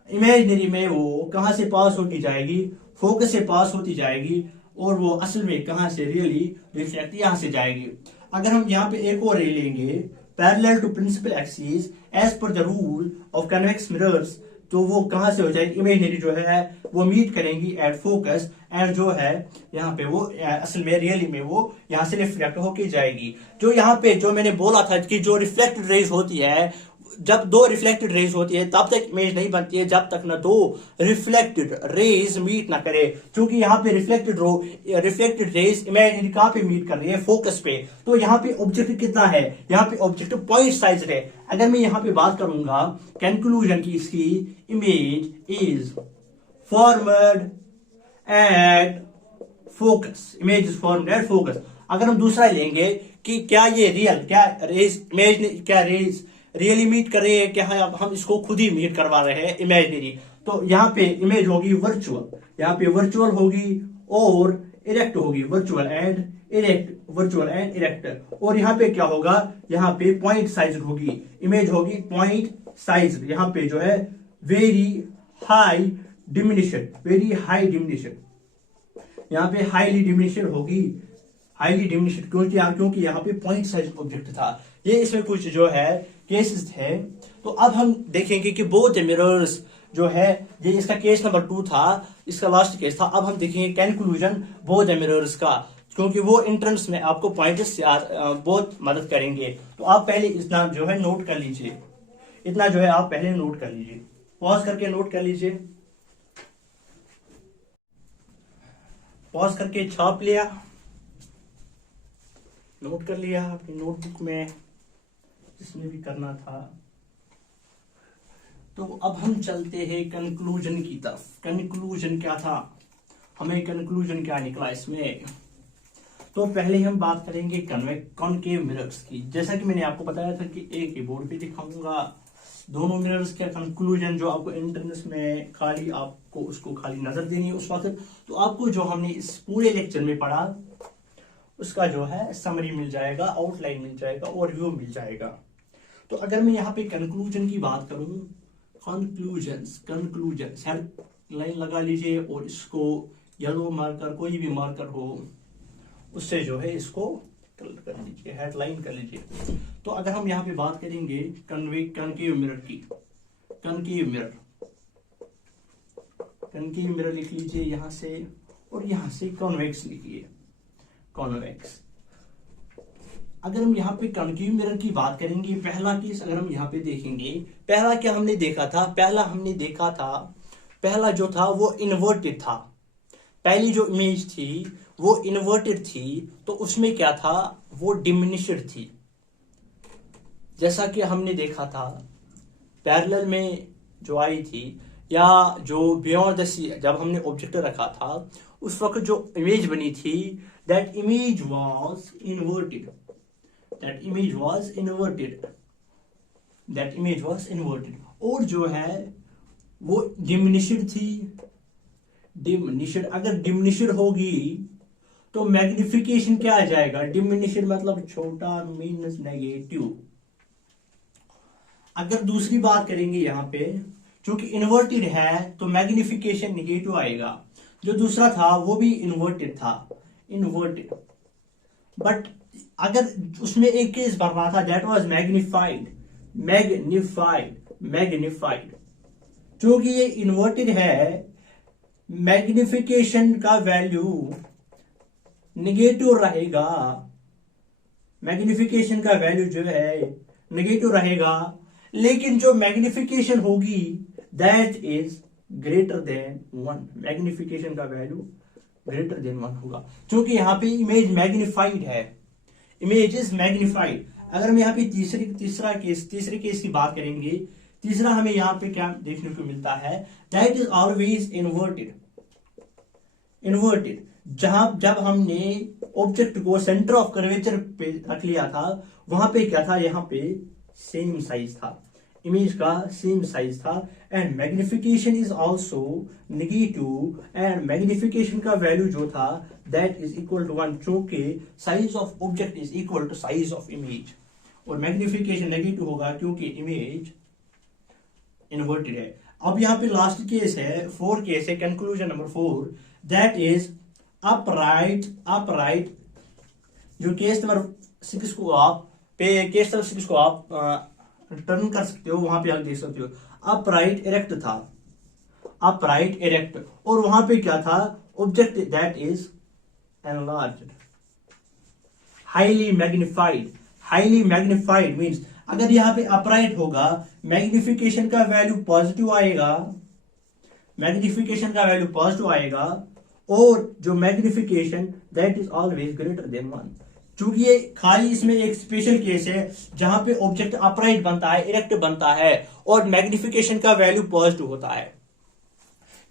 imaginary में वो कहां से पास होती जाएगी, फोकस से पास होती जाएगी, और वो असल में कहां से रियली रिफ्लेक्ट यहां से जाएगी। अगर हम यहाँ पे एक और रे लेंगे parallel to principal axis as per the rule of convex mirrors, तो वो कहां से हो जाएगी, इमेजिनरी जो है वो मीट करेंगी एट फोकस, एंड जो है यहाँ पे वो असल में रियली में वो यहाँ से रिफ्लेक्ट होके जाएगी। जो यहाँ पे जो मैंने बोला था कि जो रिफ्लेक्टेड रेज होती है, जब 2 रिफ्लेक्टेड रेज होती है तब तक इमेज नहीं बनती है जब तक ना 2 रिफ्लेक्टेड रेज मीट ना करे। क्योंकि यहाँ पे रिफ्लेक्टेड रेज इमेजिनरी कहां पे मीट कर रही है, फोकस पे। तो यहाँ पे ऑब्जेक्ट कितना है, यहाँ पे ऑब्जेक्ट पॉइंट साइज है। अगर मैं यहाँ पे बात करूंगा कंक्लूजन की, इसकी image is formed eight focus, अगर हम दूसरा लेंगे कि क्या ये रेज रियली मीट कर रही है, क्या हम इसको खुद ही मीट करवा रहे हैं इमेजिनरी। तो यहाँ पे इमेज होगी वर्चुअल, यहाँ पे वर्चुअल होगी और इरेक्ट होगी, वर्चुअल एंड इरेक्ट। और यहाँ पे क्या होगा, यहाँ पे पॉइंट साइज होगी, इमेज होगी पॉइंट साइज। यहाँ पे जो है वेरी हाई डिमिनिशन, यहाँ पे हाईली डिमिनिशन होगी, क्योंकि यहाँ पे पॉइंट साइज ऑब्जेक्ट था। ये इसमें कुछ जो है केसेस थे। तो अब हम देखेंगे कि बोथ मिरर्स जो है, ये इसका केस नंबर 2 था, इसका लास्ट केस था। अब हम देखेंगे कंक्लूजन बोथ मिरर्स का, क्योंकि वो एंट्रेंस में आपको पॉइंट्स से बहुत मदद करेंगे। तो आप पहले इतना जो है नोट कर लीजिए, इतना जो है आप पहले नोट कर लीजिए, पॉज करके नोट कर लीजिए, पॉज करके छाप लिया, नोट कर लिया अपनी नोटबुक में जिसमें भी करना था। तो अब हम चलते हैं कंक्लूजन की तरफ। कंक्लूजन क्या था, हमें कंक्लूजन क्या निकला इसमें। तो पहले हम बात करेंगे कॉनकेव मिरर्स की। जैसा कि मैंने आपको बताया था कि एक ही बोर्ड पे दिखाऊंगा दोनों मिरर्स का कंक्लूजन, जो आपको एंट्रेंस में खाली आपको उसको खाली नजर देनी है उस वक्त। तो आपको जो हमने इस पूरे लेक्चर में पढ़ा उसका जो है समरी मिल जाएगा, आउटलाइन मिल जाएगा और व्यू मिल जाएगा। तो अगर मैं यहाँ पे कंक्लूजन की बात करूं, कंक्लूजन लाइन लगा लीजिए और इसको येलो मार्कर, कोई भी मार्कर हो उससे जो है इसको कलर कर लीजिए, हेडलाइन कर लीजिए। तो अगर हम यहाँ पे बात करेंगे कनकेव मिरर की, कनकेव मिरर लिख लीजिए यहाँ से, और यहाँ से कॉन्वेक्स लिखिए, कॉन्वेक्स। अगर हम यहाँ पे कनकेव मिरर की बात करेंगे, पहला केस अगर हम यहाँ पे देखेंगे, पहला क्या हमने देखा था, पहला जो था वो इन्वर्टेड था। पहली जो इमेज थी वो इन्वर्टेड थी, तो उसमें क्या था, वो डिमिनिश्ड थी। जैसा कि हमने देखा था पैरेलल में जो आई थी, या जो बियॉन्ड द सी जब हमने ऑब्जेक्ट रखा था, उस वक्त जो इमेज बनी थी, दैट इमेज वाज इन्वर्टेड, और जो है वो डिमिनिश्ड थी। अगर डिमिनिश्ड होगी तो मैग्निफिकेशन क्या आ जाएगा, डिमिनिश्ड मतलब छोटा, मीन्स नेगेटिव। अगर दूसरी बात करेंगे यहाँ पे, क्योंकि इन्वर्टेड है तो मैग्निफिकेशन नेगेटिव आएगा। जो दूसरा था वो भी इन्वर्टेड था, बट अगर उसमें एक केस बढ़ना था, दैट वाज मैग्निफाइड। क्योंकि ये इन्वर्टेड है, मैग्निफिकेशन का वैल्यू नेगेटिव रहेगा, मैग्निफिकेशन का वैल्यू जो है नेगेटिव रहेगा, लेकिन जो मैग्निफिकेशन होगी that is greater than 1, magnification का वैल्यू ग्रेटर देन 1 होगा, क्योंकि यहाँ पे इमेज मैग्निफाइड है, इमेज इज मैग्निफाइड। अगर हम यहाँ पे तीसरे केस की बात करेंगे, तीसरा हमें यहाँ पे क्या देखने को मिलता है, दैट इज ऑलवेज इन्वर्टेड। जब हमने ऑब्जेक्ट को सेंटर ऑफ कर्वेचर पे रख लिया था, वहां पे क्या था, यहाँ पे सेम साइज था, इमेज का सेम साइज था, and magnification is also negative, and magnification का वैल्यू जो था दैट इज इक्वल टू 1, क्योंकि size of object is equal to size of image, और मैग्निफिकेशन नेगेटिव होगा क्योंकि इमेज इन्वर्टेड है। अब यहाँ पे लास्ट केस है, 4 केस है, conclusion number 4, that is upright. जो केस नंबर 6 को आप टर्न कर सकते हो, वहां पे आप देख सकते हो अपराइट इरेक्ट था, अपराइट इरेक्ट, और वहां पे क्या था, object that is enlarged, highly magnified means अगर यहाँ पे अपराइट होगा, मैग्निफिकेशन का वैल्यू पॉजिटिव आएगा, और जो magnification that is always greater than 1। चूंकि ये खाली इसमें एक स्पेशल केस है जहां पे ऑब्जेक्ट अपराइट बनता है, इरेक्ट बनता है, और मैग्निफिकेशन का वैल्यू पॉजिटिव होता है।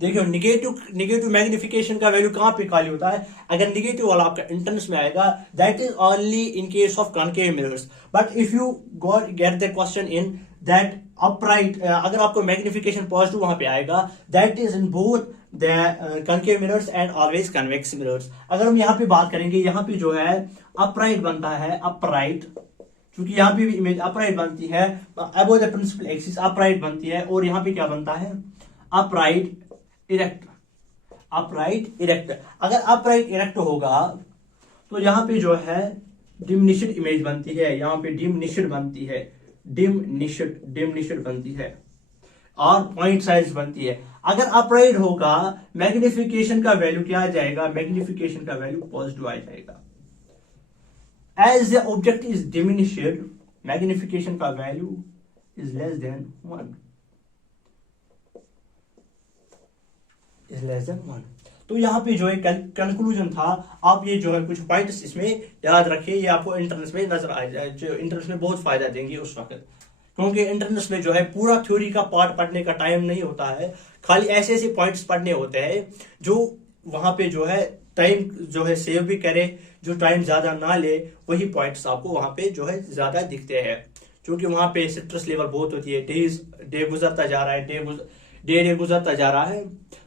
देखियो निगेटिव मैग्निफिकेशन का वैल्यू कहां पे खाली होता है, अगर निगेटिव वाला आपका इंट्रेंस में आएगा, that is only in case of concave mirrors. But if you get the question in that upright, अगर आपको मैग्निफिकेशन पॉजिटिव वहां पे आएगा, that is in both the concave mirrors and always convex mirrors. अगर हम यहाँ पे बात करेंगे, यहाँ पे जो है अपराइट बनता है, अपराइट, क्योंकि यहाँ पे भी इमेज अपराइट बनती है, above the principal axis upright बनती है, और यहाँ पे क्या बनता है, अपराइट इरेक्ट। अगर अपराइट इरेक्ट होगा तो यहाँ पे जो है डिमिनिश्ड इमेज बनती है, यहाँ पे डिमिनिश्ड बनती है, और पॉइंट साइज बनती है। अगर अपराइट होगा, मैग्निफिकेशन का वैल्यू क्या आ जाएगा, मैग्निफिकेशन का वैल्यू पॉजिटिव आ जाएगा। As the object is diminished, magnification का वैल्यू इज लेस देन 1। तो यहाँ पे जो है कंक्लूजन था। आप ये जो है कुछ पॉइंट्स इसमें याद रखिए, ये आपको इंटरनेट में नजर आ जाए, जो इंटरनेट में बहुत फायदा देंगे उस वक्त, क्योंकि इंटरनेट में जो है पूरा थ्योरी का पार्ट पढ़ने का टाइम नहीं होता है, खाली ऐसे पॉइंट्स पढ़ने होते हैं जो वहां पे जो है टाइम जो है सेव भी करे, जो टाइम ज्यादा ना ले, वही पॉइंट्स आपको वहां पे जो है ज्यादा दिखते हैं, क्योंकि वहां पे स्ट्रेस लेवल बहुत होती है, डे गुजरता जा रहा है,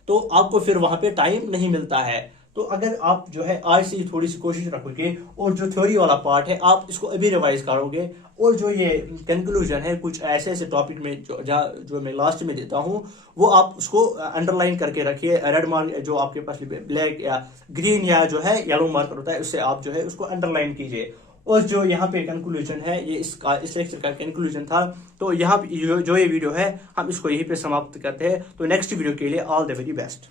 तो आपको फिर वहां पे टाइम नहीं मिलता है। तो अगर आप जो है आज से थोड़ी सी कोशिश रखोगे और जो थ्योरी वाला पार्ट है आप इसको अभी रिवाइज करोगे, और जो ये कंक्लूजन है कुछ ऐसे ऐसे टॉपिक में जो मैं लास्ट में देता हूँ वो आप उसको अंडरलाइन करके रखिए। रेड मार्क जो आपके पास ब्लैक या ग्रीन या जो है येलो मार्कर होता है उससे आप जो है उसको अंडरलाइन कीजिए। और जो यहाँ पे कंक्लूजन है ये इस लेक्चर का कंक्लूजन था। तो यहाँ जो ये वीडियो है हम इसको यहीं पे समाप्त करते हैं। तो नेक्स्ट वीडियो के लिए ऑल द वेरी बेस्ट।